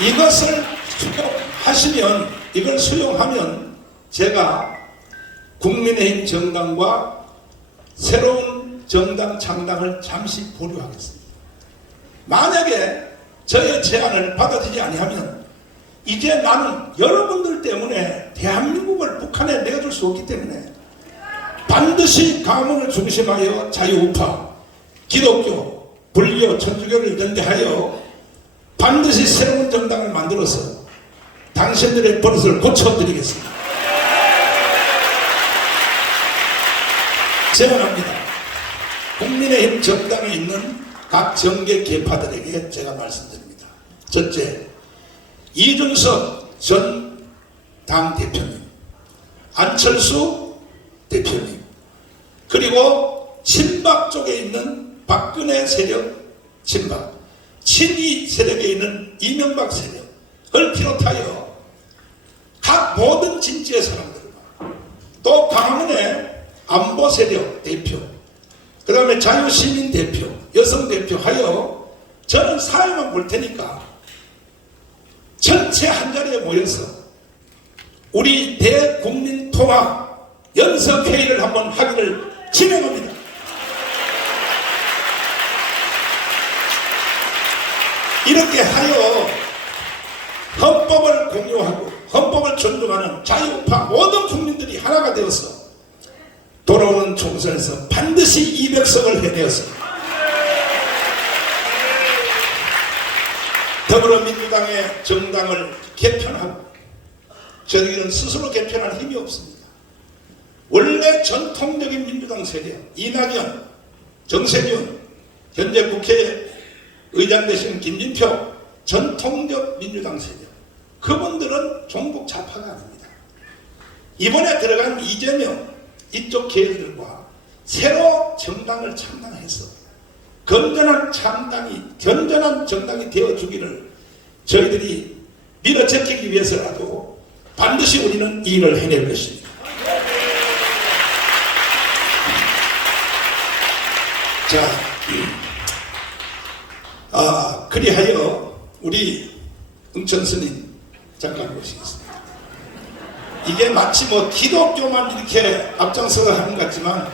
이것을 수용하시면, 이걸 수용하면 제가 국민의힘 정당과 새로운 정당 창당을 잠시 보류하겠습니다. 만약에 저의 제안을 받아들이지 아니하면 이제 나는 여러분들 때문에 대한민국을 북한에 내어줄 수 없기 때문에 반드시 가문을 중심하여 자유우파, 기독교, 불교, 천주교를 연대하여 반드시 새로운 정당을 만들어서 당신들의 버릇을 고쳐드리겠습니다. 제안합니다. 국민의힘 정당에 있는 각 정계 계파들에게 제가 말씀드립니다. 첫째, 이준석 전 당 대표님, 안철수 대표님, 그리고 친박 쪽에 있는 박근혜 세력 친박, 친이 세력에 있는 이명박 세력을 비롯하여 각 모든 진지의 사람들과 또 강화문의 안보 세력 대표, 그 다음에 자유시민 대표, 여성 대표 하여 저는 사회만 볼 테니까 전체 한자리에 모여서 우리 대국민 통합 연석회의를 한번 하기를 진행합니다. 이렇게 하여 헌법을 공유하고 헌법을 존중하는 자유우파 모든 국민들이 하나가 되어서 돌아오는 총선에서 반드시 200석을 해내어서 더불어민주당의 정당을 개편하고, 저희는 스스로 개편할 힘이 없습니다. 원래 전통적인 민주당 세력 이낙연, 정세균, 현재 국회의장 되신 김진표, 전통적 민주당 세력, 그분들은 종북 좌파가 아닙니다. 이번에 들어간 이재명 이쪽 계열들과 새로 정당을 창당해서 건전한 정당이 되어주기를 저희들이 밀어제끼기 위해서라도 반드시 우리는 이 일을 해낼 것입니다. 자, 그리하여 우리 응천 스님 잠깐 모시겠습니다. 이게 마치 뭐 기독교만 이렇게 앞장서서 하는 것 같지만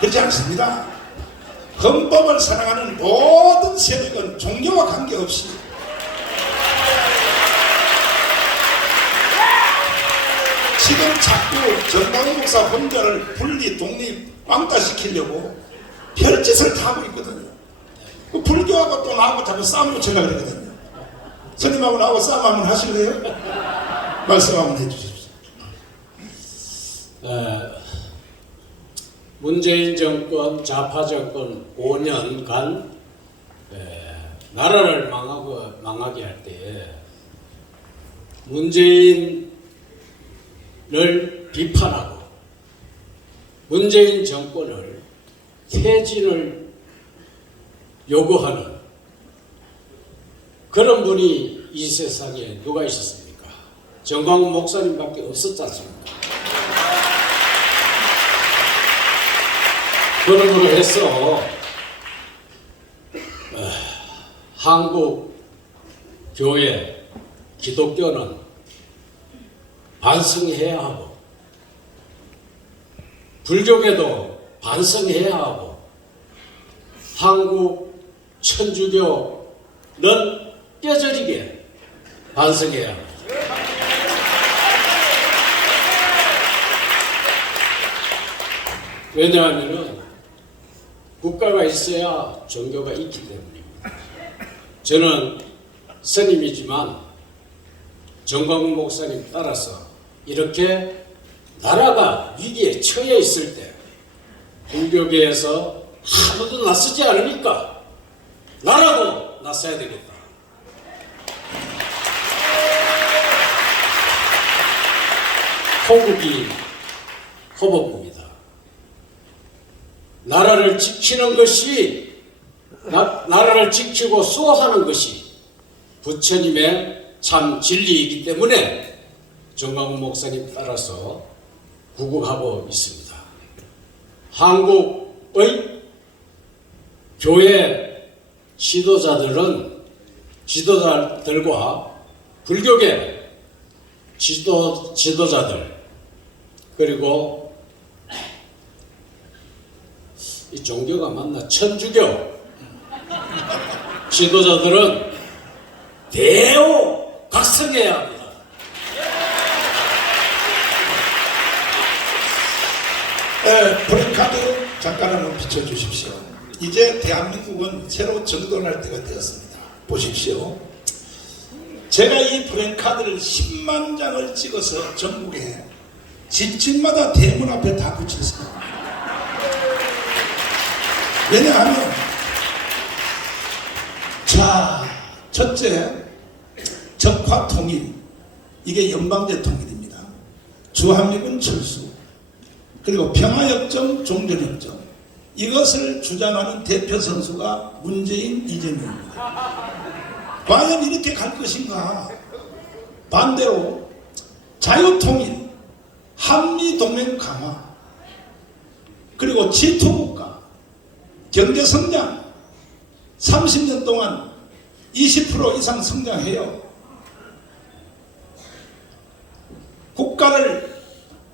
그렇지 않습니다. 헌법을 사랑하는 모든 세력은 종교와 관계없이 지금 자꾸 정광훈 목사 혼자를 분리, 독립, 왕따시키려고 별짓을 다 하고 있거든요. 불교하고 또 나하고 자꾸 싸움 붙이려고 그러거든요. 스님하고 나하고 싸움 한번 하실래요? 말씀 한번 해주십시오. 문재인 정권, 좌파 정권 5년간 나라를 망하게 할 때에 문재인을 비판하고 문재인 정권을 퇴진을 요구하는 그런 분이 이 세상에 누가 있었습니까? 정광훈 목사님밖에 없었지 않습니까? 그러므로 해서 한국 교회, 기독교는 반성해야 하고 불교계도 반성해야 하고 한국 천주교는 뼈저리게 반성해야 합니다. 왜냐하면 국가가 있어야 종교가 있기 때문입니다. 저는 스님이지만 정광훈 목사님 따라서 이렇게 나라가 위기에 처해 있을 때 불교계에서 아무도 나서지 않으니까 나라도 나서야 되겠다. 호국이 허법입니다. 나라를 지키는 것이 나라를 지키고 수호하는 것이 부처님의 참 진리이기 때문에 정광훈 목사님 따라서 구국하고 있습니다. 한국의 교회 지도자들과 불교계 지도자들 그리고 이 종교가 맞나? 천주교 지도자들은 대오 각성해야 합니다. 브레이크카드 잠깐 한번 비춰주십시오. 이제 대한민국은 새로 정돈할 때가 되었습니다. 보십시오. 제가 이 브레이크카드를 10만 장을 찍어서 전국에 집집마다 대문 앞에 다 붙였습니다. 왜냐하면 자, 첫째 적화 통일, 이게 연방제 통일입니다. 주한미군 철수, 그리고 평화협정, 종전협정, 이것을 주장하는 대표 선수가 문재인, 이재명입니다. 과연 이렇게 갈 것인가? 반대로 자유통일, 한미동맹 강화, 그리고 G2국가, 경제성장 30년 동안 20% 이상 성장해요. 국가를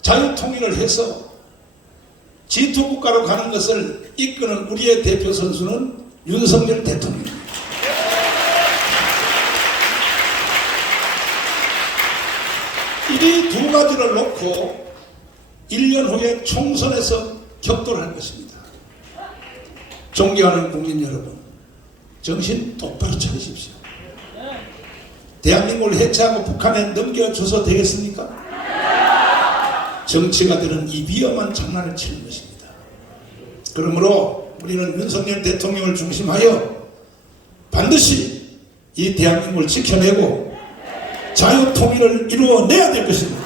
자유통일을 해서 G2 국가로 가는 것을 이끄는 우리의 대표 선수는 윤석열 대통령입니다. 이 두 가지를 놓고 1년 후에 총선에서 격돌할 것입니다. 존경하는 국민 여러분, 정신 똑바로 차리십시오. 대한민국을 해체하고 북한에 넘겨줘서 되겠습니까? 정치가들은 이 위험한 장난을 치는 것입니다. 그러므로 우리는 윤석열 대통령을 중심하여 반드시 이 대한민국을 지켜내고 자유통일을 이루어내야 될 것입니다.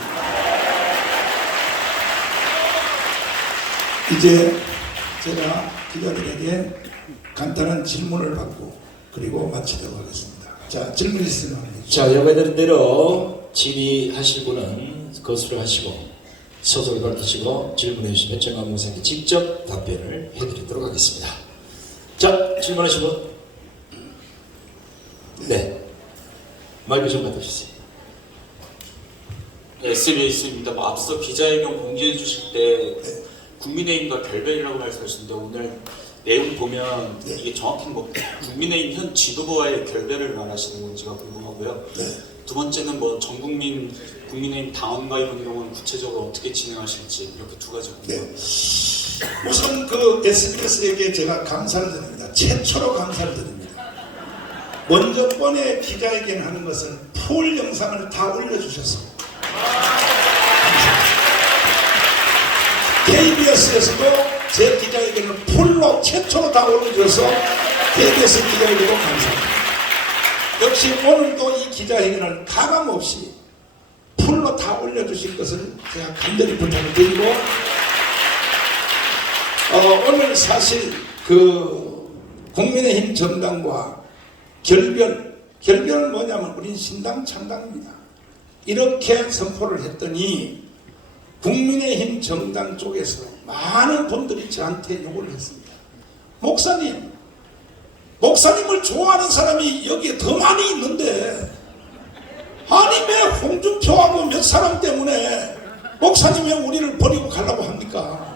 이제 제가 기자들에게 간단한 질문을 받고 그리고 마치도록 하겠습니다. 자, 질문 있으면 합니다. 자, 예고해드린 대로 질의하실 분은 거수를 하시고 서소를 밝히시고 질문해 주시면 정광훈 목사님이 직접 답변을 해드리도록 하겠습니다. 자, 질문하신 분. 네. 마이크 좀 받으시죠. SBS입니다. 앞서 기자회견 공지해 주실 때 국민의힘과 결별이라고 말씀하셨는데 오늘 내용 보면 이게 정확히 뭐 국민의힘 현 지도부와의 결별을 말하시는 건지가 궁금하고요. 두 번째는 뭐 전국민 국민의힘 당원과 이런 경우는 구체적으로 어떻게 진행하실지 이렇게 두 가지 궁금합니다. 우선 그 SBS에게 제가 감사를 드립니다. 최초로 감사를 드립니다. 먼저 번에 기자회견 하는 것은 풀 영상을 다 올려주셔서 KBS에서도 제 기자회견을 풀로 최초로 다 올려줘서 KBS 기자회견도 감사합니다. 역시 오늘도 이 기자회견을 가감없이 풀로 다 올려주실 것을 제가 간절히 부탁을 드리고 오늘 사실 그 국민의힘 정당과 결별은 뭐냐면 우린 신당 창당입니다. 이렇게 선포를 했더니 국민의힘 정당 쪽에서 많은 분들이 저한테 욕을 했습니다. 목사님을 좋아하는 사람이 여기에 더 많이 있는데 아니 왜 홍준표하고 몇 사람 때문에 목사님이 우리를 버리고 가려고 합니까?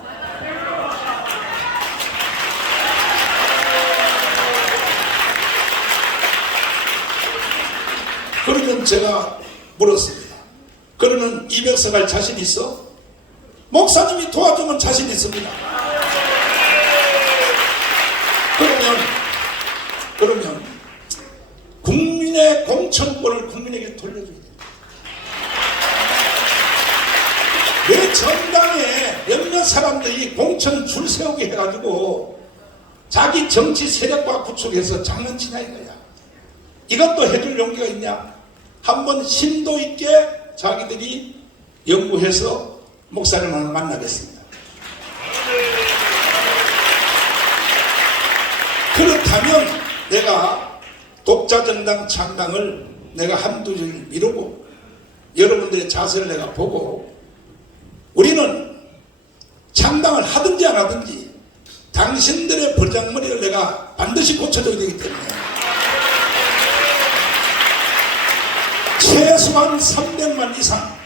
그러면 제가 물었습니다. 그러면 200석 할 자신 있어? 목사님이 도와주면 자신 있습니다. 그러면 국민의 공천권을 국민에게 돌려줘야 됩니다. 왜 정당에 몇몇 사람들이 공천 줄 세우게 해가지고 자기 정치 세력과 구축해서 장난치냐 이거야. 이것도 해줄 용기가 있냐? 한번 심도 있게 자기들이 연구해서 목사님을 만나겠습니다. 그렇다면 내가 독자정당 창당을 내가 한두 줄 미루고 여러분들의 자세를 내가 보고 우리는 창당을 하든지 안 하든지 당신들의 버장머리를 내가 반드시 고쳐줘야 되기 때문에 최소한 300만 이상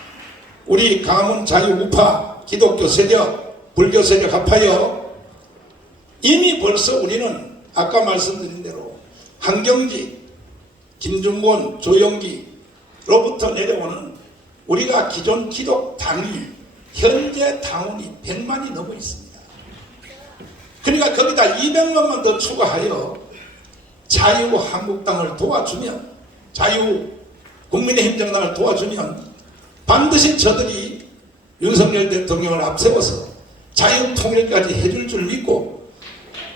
우리 강화문 자유우파 기독교 세력 불교 세력 합하여 이미 벌써 우리는 아까 말씀드린 대로 한경지, 김중곤, 조영기로부터 내려오는 우리가 기존 기독 당이 현재 당원이 100만이 넘어 있습니다. 그러니까 거기다 200만만 더 추가하여 자유한국당을 도와주면 국민의힘 정당을 도와주면 반드시 저들이 윤석열 대통령을 앞세워서 자유통일까지 해줄 줄 믿고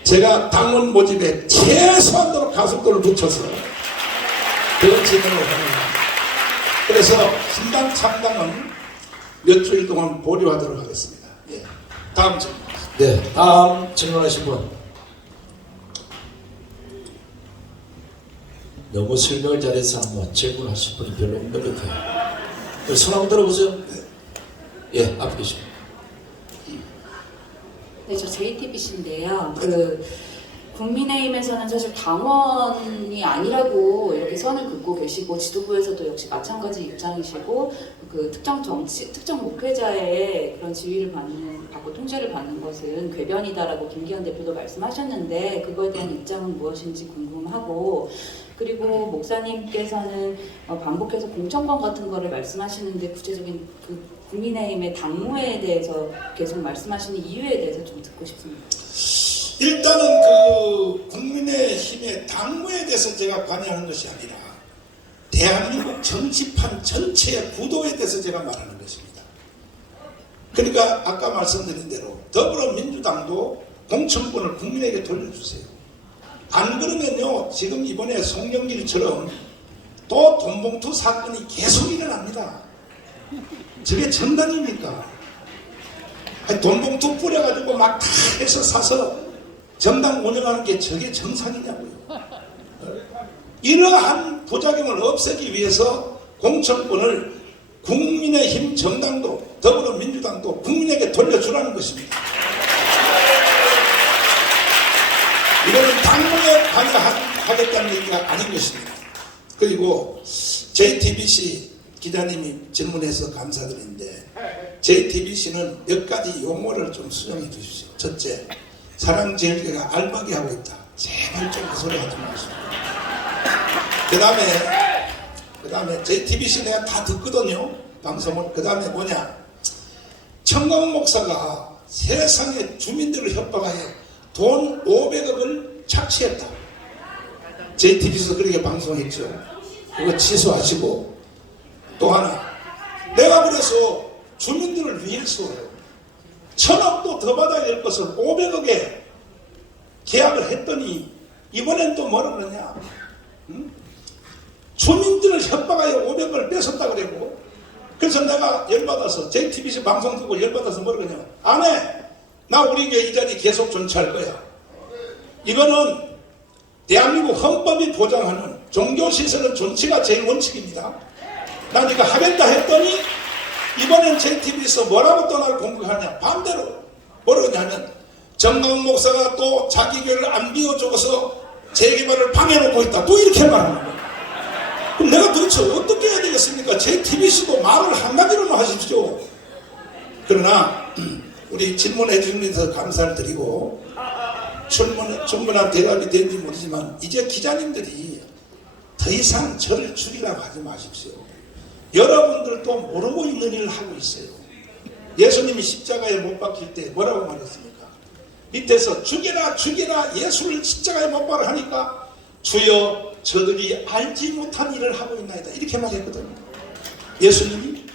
제가 당원 모집에 최소한도로 가속도를 붙여서 그런 진행을 합니다. 그래서 신당 창당은 몇 주일 동안 보류하도록 하겠습니다. 예. 다음 질문. 네, 다음 질문하신 분. 너무 설명을 잘해서 한번 질문하실 분이 별로 없는 것 같아요. 손 한번 들어보세요. 예, 앞에 계십니다. 네, 저 JTBC인데요. 국민의힘에서는 사실 당원이 아니라고 이렇게 선을 긋고 계시고 지도부에서도 역시 마찬가지 입장이시고 특정 목회자의 그런 지위를 받고 통제를 받는 것은 궤변이다라고 김기현 대표도 말씀하셨는데 그거에 대한 입장은 무엇인지 궁금하고 그리고 목사님께서는 반복해서 공천권 같은 거를 말씀하시는데 구체적인 국민의힘의 당무에 대해서 계속 말씀하시는 이유에 대해서 좀 듣고 싶습니다. 일단은 국민의힘의 당무에 대해서 제가 관여하는 것이 아니라 대한민국 정치판 전체의 구도에 대해서 제가 말하는 것입니다. 그러니까 아까 말씀드린 대로 더불어민주당도 공천권을 국민에게 돌려주세요. 안 그러면요, 지금 이번에 송영길처럼 또 돈봉투 사건이 계속 일어납니다. 저게 정당입니까? 돈봉투 뿌려가지고 막 다 해서 사서 정당 운영하는 게 저게 정상이냐고요. 이러한 부작용을 없애기 위해서 공천권을 국민의힘 정당도 더불어민주당도 국민에게 돌려주라는 것입니다. 이거는 당무에 관여하겠다는 얘기가 아닌 것입니다. 그리고 JTBC 기자님이 질문해서 감사드리는데 JTBC는 몇 가지 용어를 좀 수정해 주십시오. 첫째, 사랑제일교회가 알박이 하고 있다. 제발 좀 그 소리 하지 마십시오. 그 다음에 JTBC 내가 다 듣거든요. 방송을. 그 다음에 뭐냐, 청강 목사가 세상의 주민들을 협박하여 돈 500억을 착취했다. JTBC에서 그렇게 방송했죠. 그거 취소하시고, 또 하나, 내가 그래서 주민들을 위해서 1000억도 더 받아야 될 것을 500억에 계약을 했더니 이번엔 또 뭐라 그러냐, 응? 주민들을 협박하여 500억을 뺏었다 그러고. 그래서 내가 열받아서 JTBC 방송 듣고 열받아서 뭐라 그러냐, 안 해. 나 우리 교회 이 자리 계속 존치할 거야. 이거는 대한민국 헌법이 보장하는 종교시설은 존치가 제일 원칙입니다. 난 이거 하겠다 했더니 이번엔 JTBC에서 뭐라고 또 날 공격하냐, 반대로 뭐라고 하냐면 정강 목사가 또 자기 교회를 안 비워줘서 재개발을 방해놓고 있다, 또 이렇게 말하는 거예요. 그럼 내가 도대체 어떻게 해야 되겠습니까? JTBC도 말을 한마디로만 하십시오. 그러나 우리 질문해 주셔서 감사를 드리고, 충분한 대답이 되는지 모르지만 이제 기자님들이 더 이상 저를 죽이라고 하지 마십시오. 여러분들도 모르고 있는 일을 하고 있어요. 예수님이 십자가에 못 박힐 때 뭐라고 말했습니까? 밑에서 죽여라 죽여라, 예수를 십자가에 못 박으라 하니까 주여 저들이 알지 못한 일을 하고 있나이다, 이렇게 말했거든요. 예수님이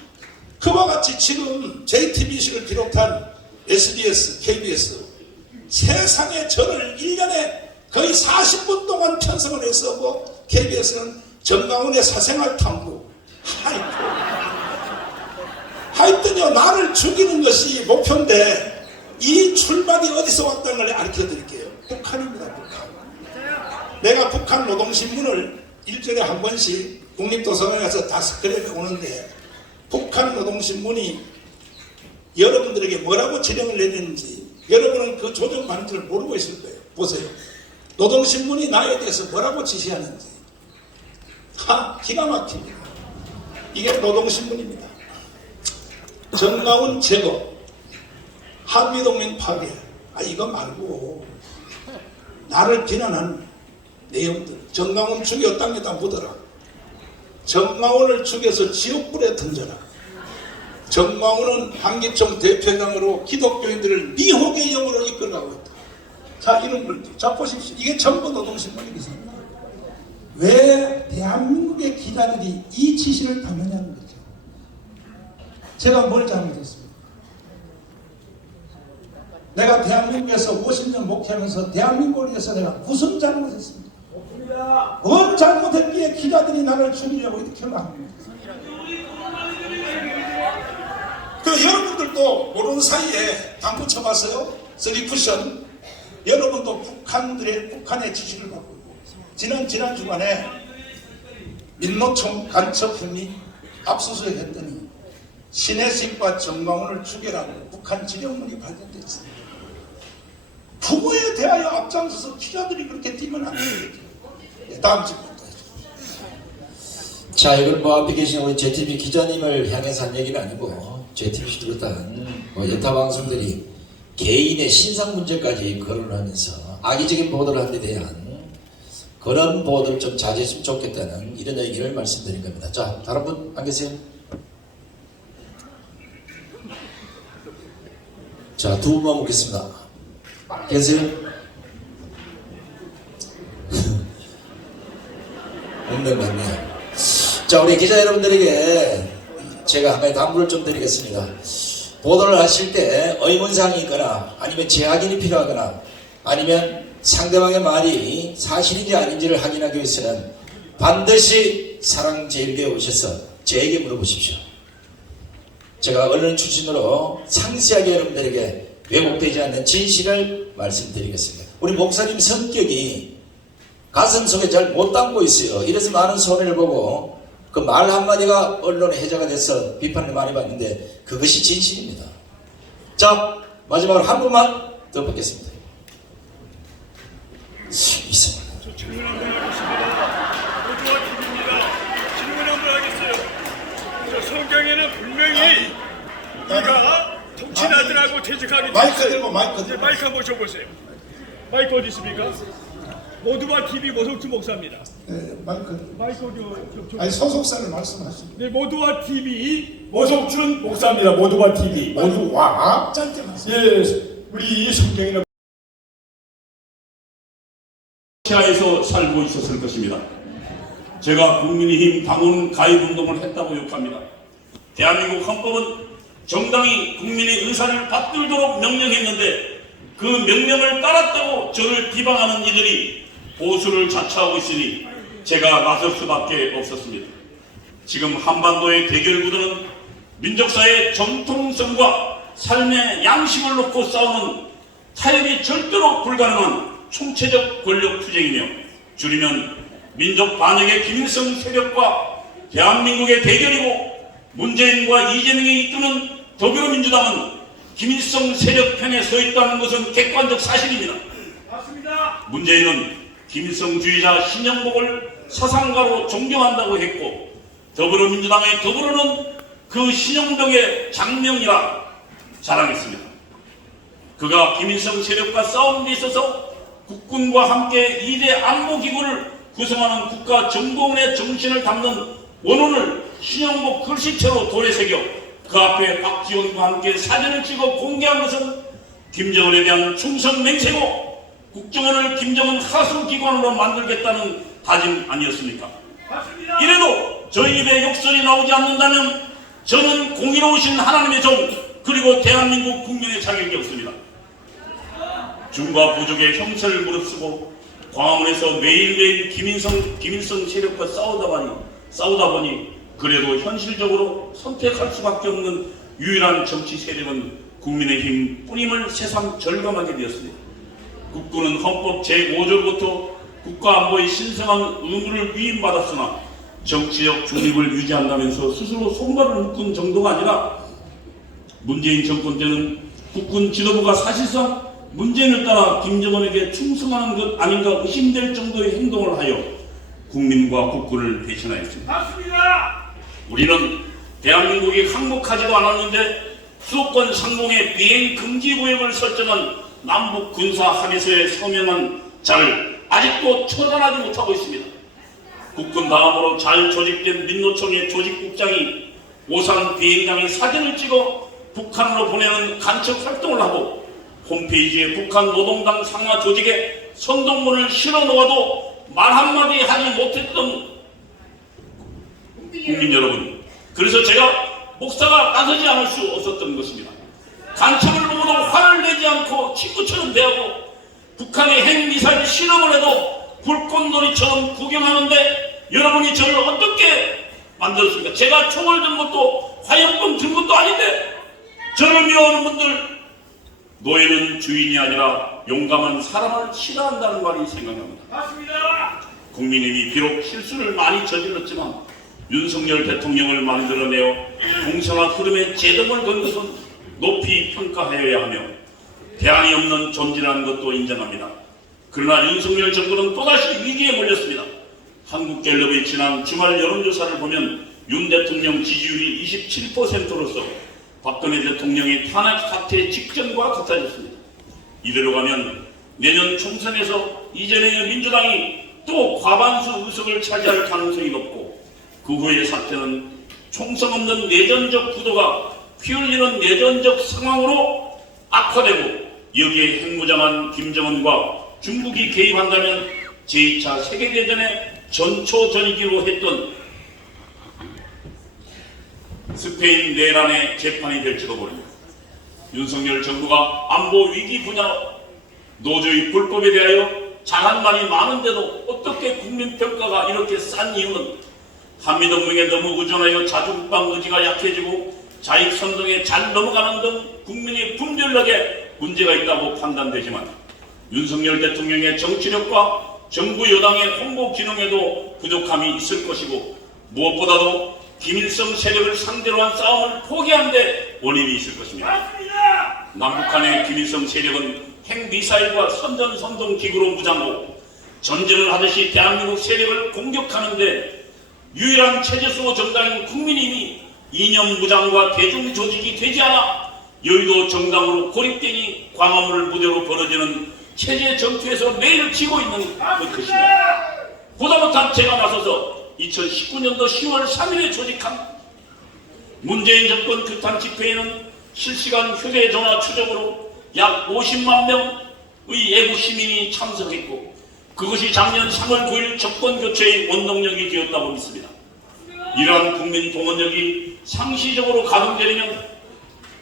그와 같이 지금 JTBC를 비롯한 SBS, KBS 세상에 저를 1년에 거의 40분 동안 편성을 해서 뭐 KBS는 정강훈의 사생활 탐구, 하여튼요, 나를 죽이는 것이 목표인데 이 출발이 어디서 왔다는 걸 가르쳐 드릴게요. 북한입니다. 북한. 내가 북한 노동신문을 일주일에 한 번씩 국립도서관에 가서 다 스크랩해 오는데, 북한 노동신문이 여러분들에게 뭐라고 지령을 내렸는지 여러분은 그 조정 반응을 모르고 있을 거예요. 보세요. 노동신문이 나에 대해서 뭐라고 지시하는지. 기가 막힙니다. 이게 노동신문입니다. 정강훈 제거, 한미동맹 파괴, 이거 말고 나를 비난하는 내용들. 정강훈 죽여 땅에다 묻어라. 정강훈을 죽여서 지옥불에 던져라. 정강훈은 한기총 대표장으로 기독교인들을 미혹의 영으로 이끌어가고 있다. 자, 이런 걸, 자, 보십시오. 이게 전부 노동신문이겠습니다. 왜 대한민국의 기자들이 이 지시를 당하냐는 거죠. 제가 뭘 잘못했습니까? 내가 대한민국에서 50년 목회하면서 대한민국을 위해서 내가 무슨 잘못했습니까? 뭔 잘못했기에 기자들이 나를 죽이려고 이렇게 말합니다. 그 여러분들도 모르는 사이에 당구 쳐봤어요? 쓰리쿠션 여러분도 북한의 지시를 받고 있고 지난 주간에 민노총 간첩 혐의 압수수색 했더니 신혜식과 정광훈을 죽여라고 북한 지령문이 발견됐습니다. 부모에 대하여 앞장서서 기자들이 그렇게 뛰면 안 되겠죠. 다음 질문. 자, 이건 뭐 앞에 계신 우리 JTBC 기자님을 향해서 한 얘기는 아니고 JTBC 비롯한 여타 방송들이 개인의 신상 문제까지 거론하면서 악의적인 보도를 하는 데 대한 그런 보도를 좀 자제했으면 좋겠다는 이런 얘기를 말씀드린 겁니다. 자, 다른 분 안 계세요? 자, 두 분만 묻겠습니다. 계세요? 없는 것 같네요. 자, 우리 기자 여러분들에게 제가 한 가지 당부를 좀 드리겠습니다. 보도를 하실 때 의문사항이 있거나 아니면 재확인이 필요하거나 아니면 상대방의 말이 사실인지 아닌지를 확인하기 위해서는 반드시 사랑제일교회 오셔서 제에게 물어보십시오. 제가 언론 출신으로 상세하게 여러분들에게 왜곡되지 않는 진실을 말씀드리겠습니다. 우리 목사님 성격이 가슴속에 잘 못 담고 있어요. 이래서 많은 손해를 보고 그 말 한마디가 언론의 해자가 돼서 비판을 많이 받는데 그것이 진실입니다. 자, 마지막으로 한 분만 더 받겠습니다. 이상하다. 저 질문 한번 하겠습니다. 모두와 TV입니다. 질문 한번 하겠어요. 저 성경에는 분명히 우리가 통치자들하고 퇴직하기 마이크 들고 마이크 들고. 마이크 한번 줘보세요. 마이크 어디 있습니까? 모두와 TV 모성춘 목사입니다. 네, 마이크. 마이크 아니 소속사를 말씀하시죠. 네, 모두와 TV 모성춘 목사입니다. 모두와 TV 모두와 짧게 말씀. 예, 우리 성경에는 러시아에서 살고 있었을 것입니다. 제가 국민의힘 당원 가입운동을 했다고 욕합니다. 대한민국 헌법은 정당이 국민의 의사를 받들도록 명령했는데 그 명령을 따랐다고 저를 비방하는 이들이 보수를 자처하고 있으니 제가 나설 수밖에 없었습니다. 지금 한반도의 대결 구도는 민족사의 정통성과 삶의 양식을 놓고 싸우는 타협이 절대로 불가능한 총체적 권력 투쟁이며 줄이면 민족 반역의 김일성 세력과 대한민국의 대결이고 문재인과 이재명이 이끄는 더불어민주당은 김일성 세력 편에 서 있다는 것은 객관적 사실입니다. 맞습니다. 문재인은 김일성주의자 신영복을 사상가로 존경한다고 했고 더불어민주당의 더불어는 그 신영복의 장명이라 자랑했습니다. 그가 김일성 세력과 싸우는 데 있어서 국군과 함께 2대 안보기구를 구성하는 국가정보원의 정신을 담는 원혼을 신영복 글씨체로 돌에 새겨 그 앞에 박지원과 함께 사진을 찍어 공개한 것은 김정은에 대한 충성 맹세고 국정원을 김정은 하수기관으로 만들겠다는 다짐 아니었습니까? 맞습니다. 이래도 저희 입에 욕설이 나오지 않는다면 저는 공의로우신 하나님의 종 그리고 대한민국 국민의 자격이 없습니다. 중과 부족의 형체를 무릅쓰고 광화문에서 매일매일 김일성 세력과 싸우다 보니 그래도 현실적으로 선택할 수밖에 없는 유일한 정치 세력은 국민의힘 뿐임을 새삼 절감하게 되었습니다. 국군은 헌법 제5조부터 국가안보의 신성한 의무를 위임받았으나 정치적 중립을 유지한다면서 스스로 손발을 묶은 정도가 아니라 문재인 정권 때는 국군 지도부가 사실상 문재인을 따라 김정은에게 충성하는 것 아닌가 의심될 정도의 행동을 하여 국민과 국군을 배신하였습니다. 맞습니다. 우리는 대한민국이 항복하지도 않았는데 수도권 상공에 비행 금지 구역을 설정한 남북 군사 합의서에 서명한 자를 아직도 처단하지 못하고 있습니다. 국군 다음으로 잘 조직된 민노총의 조직국장이 오산 비행장의 사진을 찍어 북한으로 보내는 간첩 활동을 하고 홈페이지에 북한 노동당 상하 조직에 선동문을 실어 놓아도 말 한마디 하지 못했던 국민 여러분, 그래서 제가 목사가 나서지 않을 수 없었던 것입니다. 간첩을 보고도 화를 내지 않고 친구처럼 대하고 북한의 핵미사일 실험을 해도 불꽃놀이처럼 구경하는데 여러분이 저를 어떻게 만들었습니까? 제가 총을 든 것도 화염병 든 것도 아닌데 저를 미워하는 분들 노예는 주인이 아니라 용감한 사람을 싫어한다는 말이 생각납니다. 맞습니다. 국민의힘이 비록 실수를 많이 저질렀지만 윤석열 대통령을 만들어내어 공정한 흐름에 제동을 건 것은 높이 평가하여야 하며 대안이 없는 존재라는 것도 인정합니다. 그러나 윤석열 정부는 또다시 위기에 몰렸습니다. 한국갤럽의 지난 주말 여론조사를 보면 윤 대통령 지지율이 27%로서 박근혜 대통령의 탄핵 사태 직전과 같아졌습니다. 이대로 가면 내년 총선에서 이재명의 민주당이 또 과반수 의석을 차지할 가능성이 높고 그 후의 사태는 총성 없는 내전적 구도가 피 흘리는 내전적 상황으로 악화되고 여기에 핵무장한 김정은과 중국이 개입한다면 제2차 세계대전의 전초전이기로 했던 스페인 내란의 재판이 될지도 모릅니다. 윤석열 정부가 안보 위기 분야 노조의 불법에 대하여 잘한 말이 많은데도 어떻게 국민평가가 이렇게 싼 이유는 한미동맹에 너무 의존하여 자주국방 의지가 약해지고 자익선동에 잘 넘어가는 등 국민이 분별력에 문제가 있다고 판단되지만 윤석열 대통령의 정치력과 정부 여당의 홍보 기능에도 부족함이 있을 것이고 무엇보다도 김일성 세력을 상대로 한 싸움을 포기한 데 원인이 있을 것입니다. 맞습니다. 남북한의 김일성 세력은 핵미사일과 선전선동기구로 무장하고 전쟁을 하듯이 대한민국 세력을 공격하는데 유일한 체제수호 정당인 국민의힘이 이념 무장과 대중조직이 되지 않아 여의도 정당으로 고립되니 광화문을 무대로 벌어지는 체제 전투에서 매일 지고 있는 것입니다. 보다 못한 제가 나서서 2019년도 10월 3일에 조직한 문재인 정권 규탄 집회에는 실시간 휴대전화 추적으로 약 50만 명의 애국 시민이 참석했고 그것이 작년 3월 9일 정권 교체의 원동력이 되었다고 믿습니다. 이러한 국민 동원력이 상시적으로 가동되려면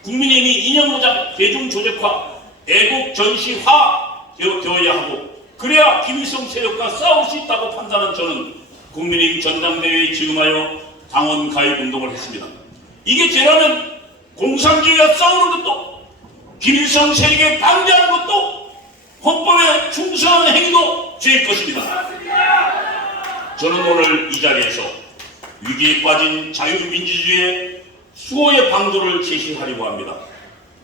국민의힘이 이념무장, 대중조직화, 애국 전시화 되어야 하고 그래야 김일성 세력과 싸울 수 있다고 판단한 저는 국민의힘 전당대회에 지금하여 당원 가입 운동을 했습니다. 이게 죄라면 공산주의와 싸우는 것도 김일성 세력에 반대하는 것도 헌법에 충성하는 행위도 죄일 것입니다. 저는 오늘 이 자리에서 위기에 빠진 자유민주주의의 수호의 방도를 제시하려고 합니다.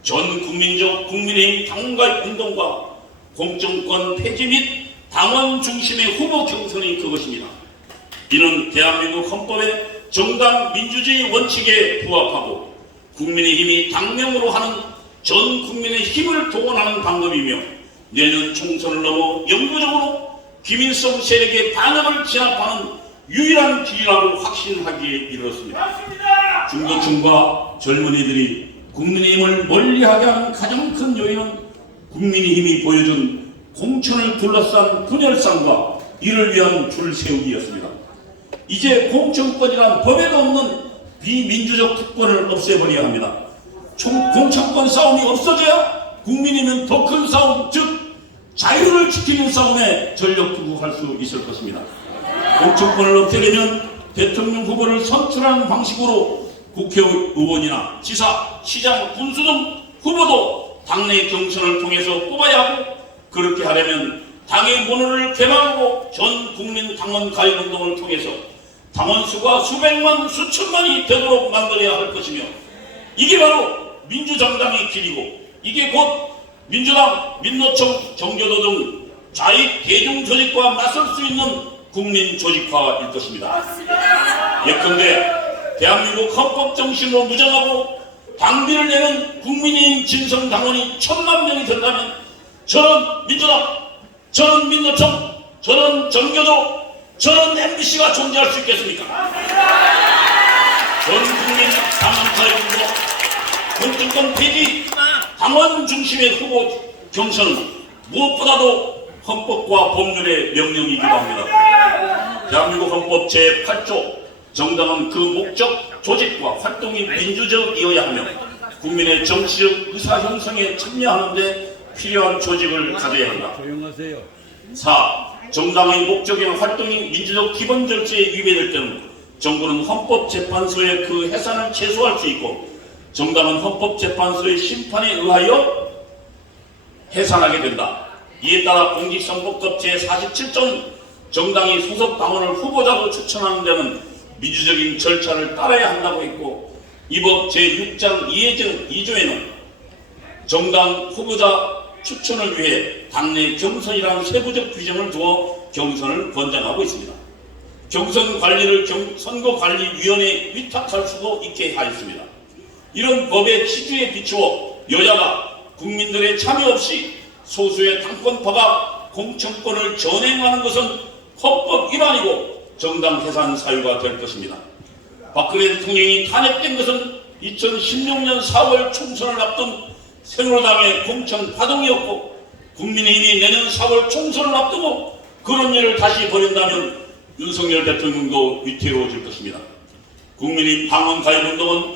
전 국민적 국민의힘 당원가입 운동과 공정권 폐지 및 당원 중심의 후보 경선이 그것입니다. 이는 대한민국 헌법의 정당 민주주의 원칙에 부합하고 국민의힘이 당명으로 하는 전 국민의 힘을 동원하는 방법이며 내년 총선을 넘어 영구적으로 김일성 세력의 반역을 진압하는 유일한 길이라고 확신하기에 이르렀습니다. 중도층과 젊은이들이 국민의힘을 멀리하게 하는 가장 큰 요인은 국민의힘이 보여준 공천을 둘러싼 분열상과 이를 위한 줄 세우기였습니다. 이제 공천권이란 법에도 없는 비민주적 특권을 없애버려야 합니다. 공천권 싸움이 없어져야 국민이면 더 큰 싸움, 즉 자유를 지키는 싸움에 전력 투구할 수 있을 것입니다. 공천권을 없애려면 대통령 후보를 선출하는 방식으로 국회의원이나 지사, 시장, 군수 등 후보도 당내 경선을 통해서 뽑아야 하고 그렇게 하려면 당의 문을 개방하고 전 국민 당원 가입 운동을 통해서 당원 수가 수백만, 수천만이 되도록 만들어야 할 것이며 이게 바로 민주정당의 길이고 이게 곧 민주당, 민노총, 정교도 등 좌익 대중조직과 맞설 수 있는 국민조직화일 것입니다. 예컨대 대한민국 헌법 정신으로 무장하고 당비를 내는 국민의힘 진성당원이 1000만 명이 된다면 저는 민주당, 저는 민노총, 저는 정교도, 저는 MBC가 존재할 수 있겠습니까? 전 국민 당원 가입으로 공천권 폐지, 당원 중심의 후보 경선은 무엇보다도 헌법과 법률의 명령이기도 합니다. 대한민국 헌법 제8조 정당은 그 목적, 조직과 활동이 민주적이어야 하며 국민의 정치적 의사 형성에 참여하는 데 필요한 조직을 가져야 한다. 4. 정당의 목적이나 활동이 민주적 기본 절차에 위배될 때는 정부는 헌법재판소의 그 해산을 제소할 수 있고 정당은 헌법재판소의 심판에 의하여 해산하게 된다. 이에 따라 공직선거법 제47조 정당이 소속 당원을 후보자로 추천하는 데는 민주적인 절차를 따라야 한다고 했고, 이 법 제6장 2조에는 정당 후보자 추천을 위해 당내 경선이라는 세부적 규정을 두어 경선을 권장하고 있습니다. 경선 관리를 선거관리위원회에 위탁할 수도 있게 하였습니다. 이런 법의 취지에 비추어 여야가 국민들의 참여 없이 소수의 당권파가 공천권을 전행하는 것은 헌법 위반이고 정당 해산 사유가 될 것입니다. 박근혜 대통령이 탄핵된 것은 2016년 4월 총선을 앞둔 새누리당의 공천 파동이었고, 국민의힘이 내년 4월 총선을 앞두고 그런 일을 다시 벌인다면 윤석열 대통령도 위태로워질 것입니다. 국민의힘 당원 가입운동은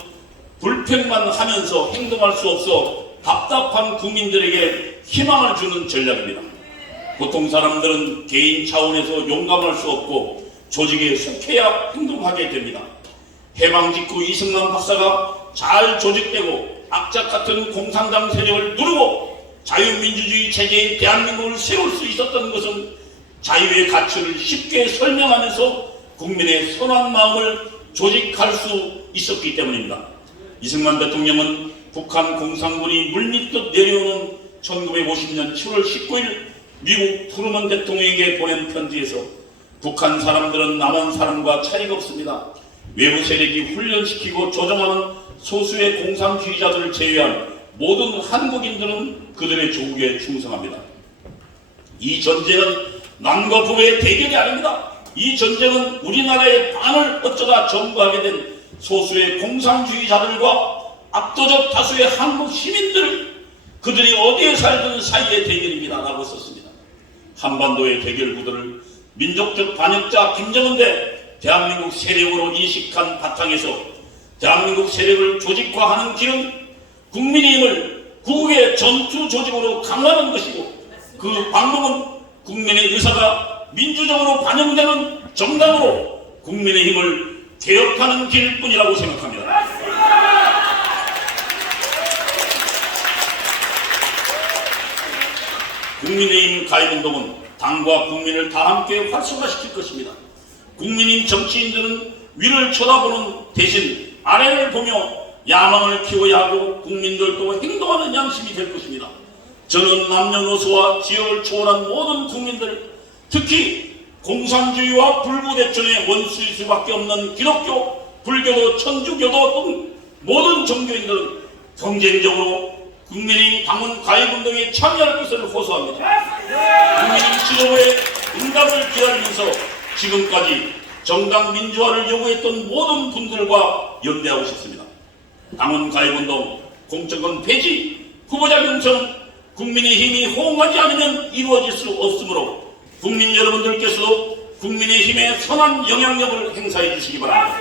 불평만 하면서 행동할 수 없어 답답한 국민들에게 희망을 주는 전략입니다. 보통 사람들은 개인 차원에서 용감할 수 없고 조직에 속해야 행동하게 됩니다. 해방 직후 이승만 박사가 잘 조직되고 악착 같은 공산당 세력을 누르고 자유민주주의 체제의 대한민국을 세울 수 있었던 것은 자유의 가치를 쉽게 설명하면서 국민의 선한 마음을 조직할 수 있었기 때문입니다. 이승만 대통령은 북한 공산군이 물밀듯 내려오는 1950년 7월 19일 미국 트루먼 대통령에게 보낸 편지에서 북한 사람들은 남한 사람과 차이가 없습니다. 외부 세력이 훈련시키고 조종하는 소수의 공산주의자들을 제외한 모든 한국인들은 그들의 조국에 충성합니다. 이 전쟁은 남과 북의 대결이 아닙니다. 이 전쟁은 우리나라의 반을 어쩌다 점거하게 된 소수의 공산주의자들과 압도적 다수의 한국 시민들, 그들이 어디에 살든 사이의 대결입니다 라고 썼습니다. 한반도의 대결 구도를 민족적 반역자 김정은 대 대한민국 세력으로 인식한 바탕에서 대한민국 세력을 조직화하는 길은 국민의힘을 구국의 전투 조직으로 강화하는 것이고, 그 방법은 국민의 의사가 민주적으로 반영되는 정당으로 국민의힘을 개혁하는 길뿐이라고 생각합니다. 국민의힘 가입운동은 당과 국민을 다 함께 활성화시킬 것입니다. 국민의힘 정치인들은 위를 쳐다보는 대신 아래를 보며 야망을 키워야 하고 국민들도 행동하는 양심이 될 것입니다. 저는 남녀노소와 지역을 초월한 모든 국민들, 특히 공산주의와 불구대천의 원수일 수밖에 없는 기독교, 불교도, 천주교도 등 모든 종교인들은 경쟁적으로 국민의힘 당원 가입운동에 참여할 것을 호소합니다. 국민의힘 지도부의 응답을 기다리면서 지금까지 정당 민주화를 요구했던 모든 분들과 연대하고 싶습니다. 당원 가입운동, 공천권 폐지, 후보자 경선, 국민의힘이 호응하지 않으면 이루어질 수 없으므로 국민 여러분들께서도 국민의힘의 선한 영향력을 행사해 주시기 바랍니다.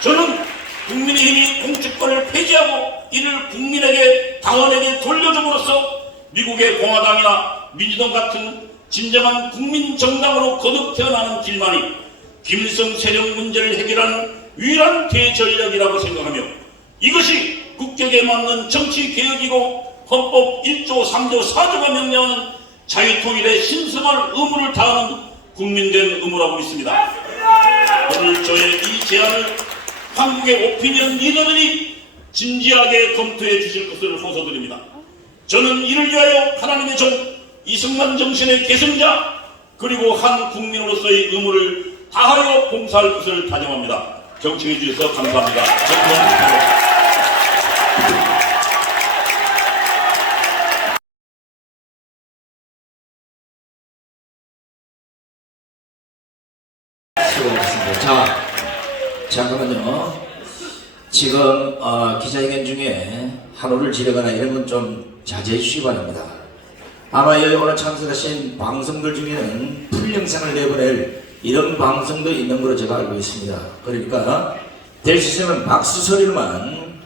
저는 국민의힘이 공천권을 폐지하고 이를 국민에게, 당원에게 돌려줌으로써 미국의 공화당이나 민주당 같은 진정한 국민정당으로 거듭 태어나는 길만이 김일성 세력 문제를 해결하는 유일한 대전략이라고 생각하며, 이것이 국격에 맞는 정치개혁이고 헌법 1조, 3조, 4조가 명령하는 자유통일의 신성한 의무를 다하는 국민된 의무라고 믿습니다. 오늘 저의 이 제안을 한국의 오피니언 리더들이 진지하게 검토해 주실 것을 호소드립니다. 저는 이를 위하여 하나님의 종 이승만 정신의 계승자, 그리고 한 국민으로서의 의무를 다하여 봉사할 것을 다짐합니다. 경청해 주셔서 감사합니다. 수고하셨습니다. 자, 잠깐만요. 지금 기자회견 중에 한호를 지르거나 이런 건 좀 자제해 주시기 바랍니다. 아마 여기 오늘 참석하신 방송들 중에는 풀영상을 내보낼 이런 방송도 있는 걸로 제가 알고 있습니다. 그러니까 될 수 있으면 박수 소리로만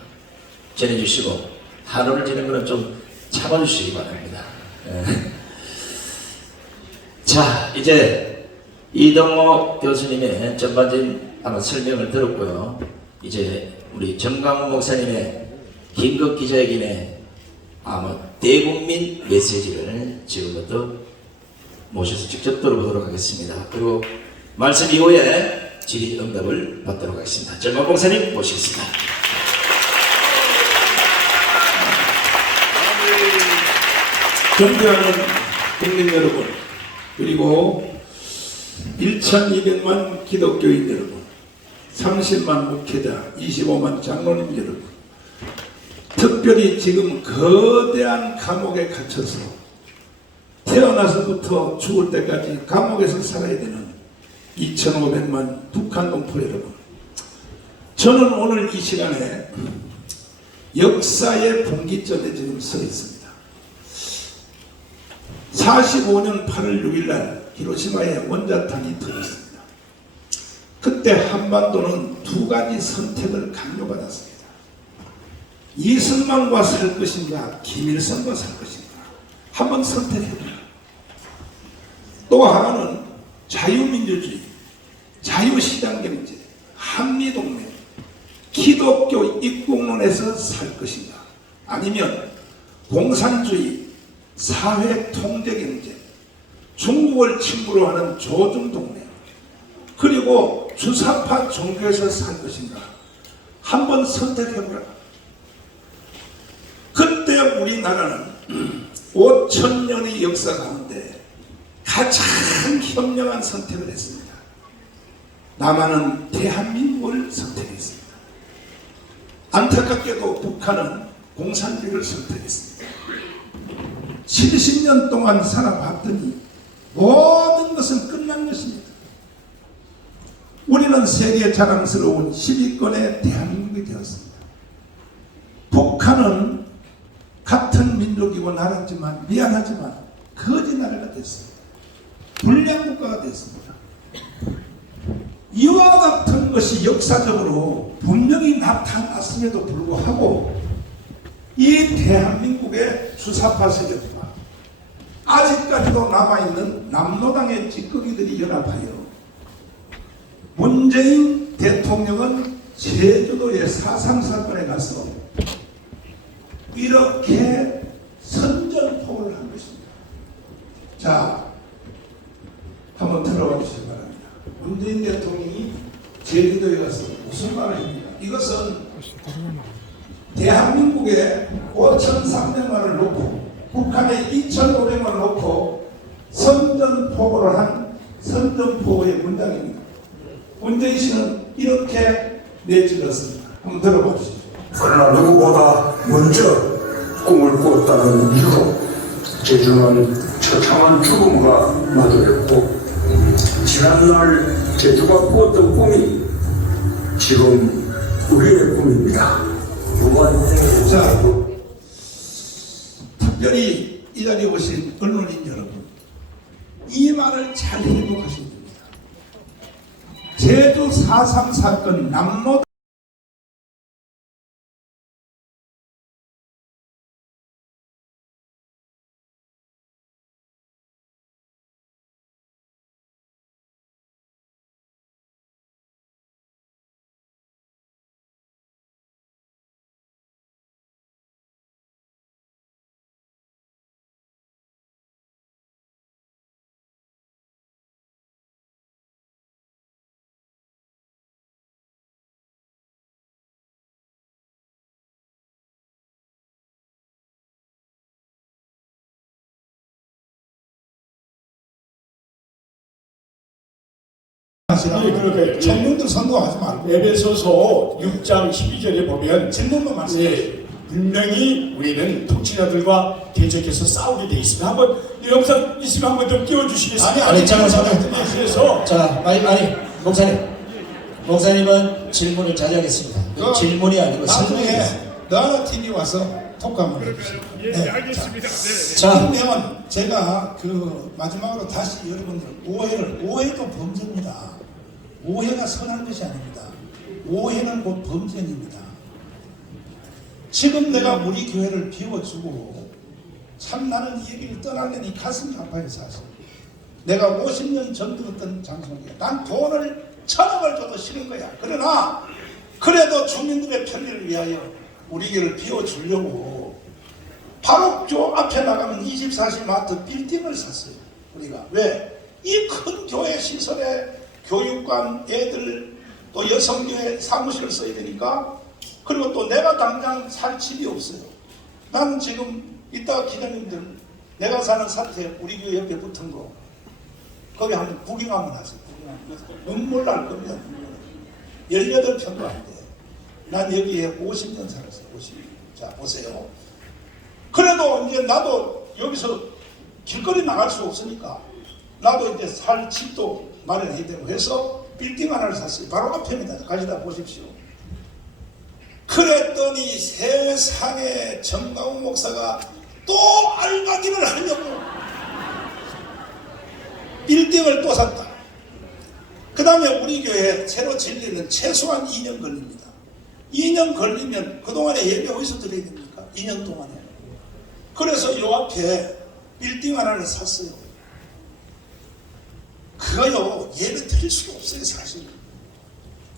전해주시고 한호를 지르는 거는 좀 참아주시기 바랍니다. 자, 이제 이동호 교수님의 전반적인 아마 설명을 들었고요. 이제 우리 정강훈 목사님의 긴급 기자회견에 아마 대국민 메시지를 지금부터 모셔서 직접 들어보도록 하겠습니다. 그리고 말씀 이후에 질의응답을 받도록 하겠습니다. 정광 목사님 모시겠습니다. 존경하는 국민 여러분, 그리고 1200만 기독교인 여러분, 30만 목회자, 25만 장로님 여러분, 특별히 지금 거대한 감옥에 갇혀서 태어나서부터 죽을 때까지 감옥에서 살아야 되는 2500만 북한 동포 여러분, 저는 오늘 이 시간에 역사의 분기점에 지금 서 있습니다. 45년 8월 6일 날 히로시마에 원자탄이 터졌습니다. 그때 한반도는 두 가지 선택을 강요받았습니다. 이승만과 살 것인가, 김일성과 살 것인가, 한번 선택해보라. 또 하나는 자유민주주의, 자유시장경제, 한미동맹, 기독교 입국론에서 살 것인가, 아니면 공산주의, 사회통제경제, 중국을 친구로 하는 조중동맹, 그리고 주사파 종교에서 살 것인가, 한번 선택해보라. 그때 우리나라는 5000년의 역사 가운데 가장 현명한 선택을 했습니다. 남한은 대한민국을 선택했습니다. 안타깝게도 북한은 공산주의를 선택했습니다. 70년 동안 살아봤더니 모든 것은 끝난 것입니다. 우리는 세계 자랑스러운 10위권의 대한민국이 되었습니다. 북한은 같은 민족이고 나라지만 미안하지만 거지 나라가 됐습니다. 불량 국가가 됐습니다. 이와 같은 것이 역사적으로 분명히 나타났음에도 불구하고 이 대한민국의 주사파 세력과 아직까지도 남아있는 남노당의 찌꺼기들이 연합하여 문재인 대통령은 제주도의 4.3 사건에 가서 이렇게 선전포고를 한 것입니다. 자, 한번 들어봐 주시기 바랍니다. 문재인 대통령이 제주도에 가서 무슨 말을 합니까? 이것은 대한민국에 5,300만을 놓고 북한에 2,500만을 놓고 선전포고를 한 선전포고의 문장입니다. 문재인 씨는 이렇게 내질렀습니다. 한번 들어보시죠. 그러나 누구보다 먼저 꿈을 꾸었다는 이유로 제주는 처참한 죽음과 마주했고, 지난날 제주가 꾸었던 꿈이 지금 우리의 꿈입니다. 자, 특별히 이 자리에 오신 언론인 여러분, 이 말을 잘 해독하셔야 됩니다. 제주 4.3 사건 남노 그렇게 청년들 선동하지 말고 에베소서 6장 12절에 보면 질문만 말씀하세요. 분명히 우리는 통치자들과 대적해서 싸우게 돼 있습니다. 한번 이 영상 있으면 한번 더 띄워주시겠습니까? 아니, 그래서 자, 아니, 목사님은 질문을 자제하겠습니다. 질문이 아니고 나중에 나라 TV 와서 토크 한번 해주세요. 예, 알겠습니다. 네. 자, 그러면 제가 그 마지막으로 다시 여러분들 오해도 범죄입니다. 오해가 선한 것이 아닙니다. 오해는 곧 범죄입니다. 지금 내가 우리 교회를 비워주고 참 나는 이 얘기를 떠나려니 가슴이 아파요. 사실 내가 50년 전 들었던 장소인데 난 돈을 1,000억을 줘도 싫은 거야. 그러나 그래도 주민들의 편리를 위하여 우리 교회를 비워주려고 바로 저 앞에 나가면 24시마트 빌딩을 샀어요. 우리가 왜? 이 큰 교회 시설에 교육관, 애들, 또 여성교회 사무실을 써야 되니까. 그리고 또 내가 당장 살 집이 없어요. 나는 지금 이따가 기자님들 내가 사는 사태 우리 교회 옆에 붙은 거 거기 한번 구경 한번 하세요. 눈물 날 겁니다. 18평도 안 돼. 난 여기에 50년 살았어요. 50년. 자 보세요. 그래도 이제 나도 여기서 길거리 나갈 수 없으니까 나도 이제 살 집도 마련해야 되고 해서 빌딩 하나를 샀어요. 바로 앞입니다. 가시다 보십시오. 그랬더니 세상에 정강훈 목사가 또 알바기를 하려고 빌딩을 또 샀다. 그 다음에 우리 교회 새로 진리는 최소한 2년 걸립니다. 2년 걸리면 그동안에 예배 어디서 드려야 됩니까? 2년 동안에. 그래서 요 앞에 빌딩 하나를 샀어요. 그거요 예배 드릴 수가 없어요 사실.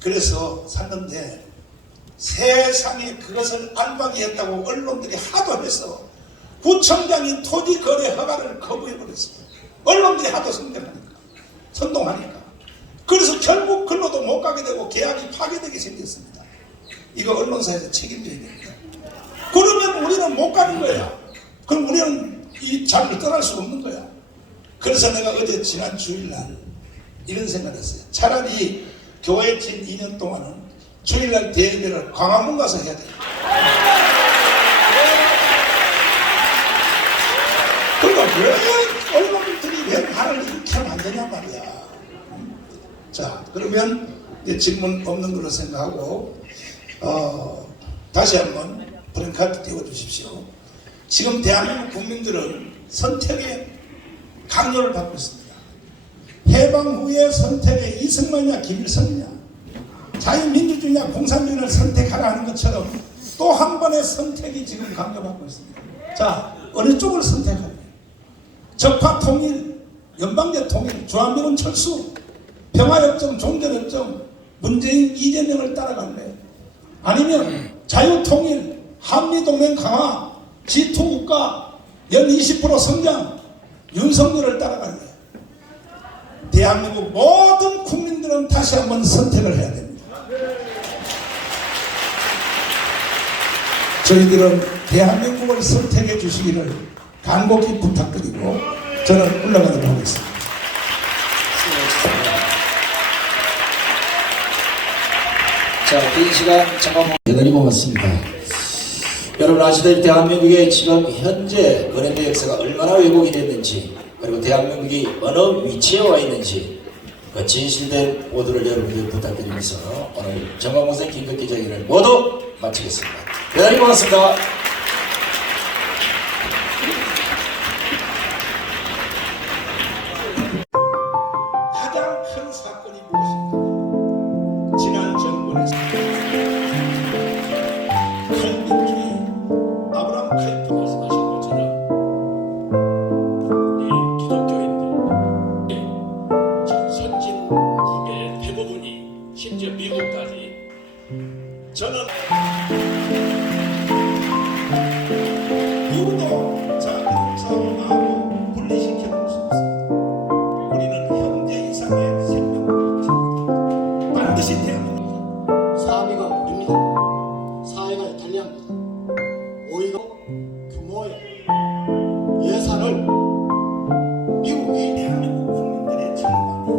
그래서 샀는데 세상에 그것을 알박이 했다고 언론들이 하도 해서 구청장이 토지거래 허가를 거부해버렸어요. 언론들이 하도 선동하니까. 그래서 결국 글로도 못 가게 되고 계약이 파괴되게 생겼습니다. 이거 언론사에서 책임져야 됩니다. 그러면 우리는 못 가는 거야. 그럼 우리는 이 자리를 떠날 수 없는 거야. 그래서 내가 어제 지난 주일날 이런 생각을 했어요. 차라리 교회 진 2년 동안은 주일날 대예배를 광화문 가서 해야 돼. 그러니까 왜 언론들이 왜 말을 이렇게 하면 안 되냔 말이야. 자 그러면 이제 질문 없는 걸로 생각하고 다시 한번 프랭카드 띄워주십시오. 지금 대한민국 국민들은 선택의 강요를 받고 있습니다. 해방 후의 선택의 이승만이냐 김일성이냐 자유민주주의냐 공산주의를 선택하라는 것처럼 또 한 번의 선택이 지금 강요받고 있습니다. 자 어느 쪽을 선택할래? 적파 통일, 연방제 통일, 주한미군 철수, 평화협정, 종전협정, 문재인 이재명을 따라갈래? 아니면 자유통일, 한미동맹 강화, G2 국가, 연 20% 성장, 윤석열을 따라갈래? 대한민국 모든 국민들은 다시 한번 선택을 해야 됩니다. 저희들은 대한민국을 선택해 주시기를 간곡히 부탁드리고 저는 올라가도록 하겠습니다. 자, 긴 시간 잠깐만 대단히 고맙습니다. 여러분 아시다시피 대한민국의 지금 현재 은행대 역사가 얼마나 왜곡이 됐는지 그리고 대한민국이 어느 위치에 와 있는지 그 진실된 보도를 여러분들 부탁드리면서 오늘 정광훈 긴급 기자회견을 모두 마치겠습니다. 대단히 고맙습니다. 가장 큰 사건이 무엇인가? 지난 정권에서 칼빈주의, 아브라함 칼빈 말씀하신 것처럼 우리 기독교인들 지금 선진국의 대부분이 심지어 미국까지 저는 누구도 자기 싸움 나하고 분리시켜 놓을 수 없습니다. 우리는 형제 이상의 생명을 반드시 대한민국 사미가 우리입니다. 사회가 이탈리아입니다. 오히려 규모의 예산을 미국이 대한민국 국민들의 절반이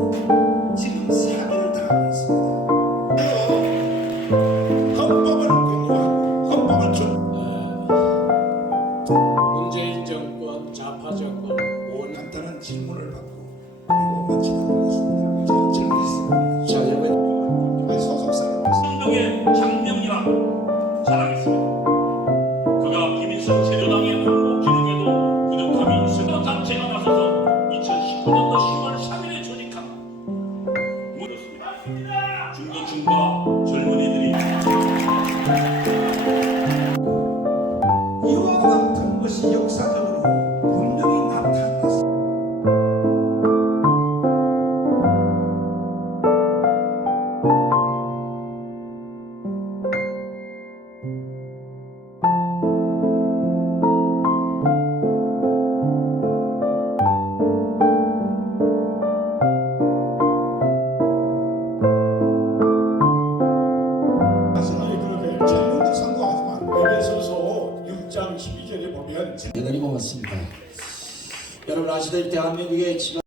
지금 사기를 당하고 있습니다. 그리고 헌법을 공부하고 헌법을 문재인 정권, 좌파 정권 간단한 질문을 받고 그리고 마치도록 하겠습니다. 자, 질문 있습니다. 자, 여러분 아니, 소속사님 성동의 장명이라 자랑했습니다. 그가 김일성 체조당의 홍보 기능에도 부족함이 있으나 단체가 나서서 2019년도 10월 3일에 조직한 묻었습니다. 중도층과 젊은이들이 이와 같은 것이 역사적으로 분명히 나타났습니다. 대단히 고맙습니다. 여러분 아시다시피 대한민국의 지방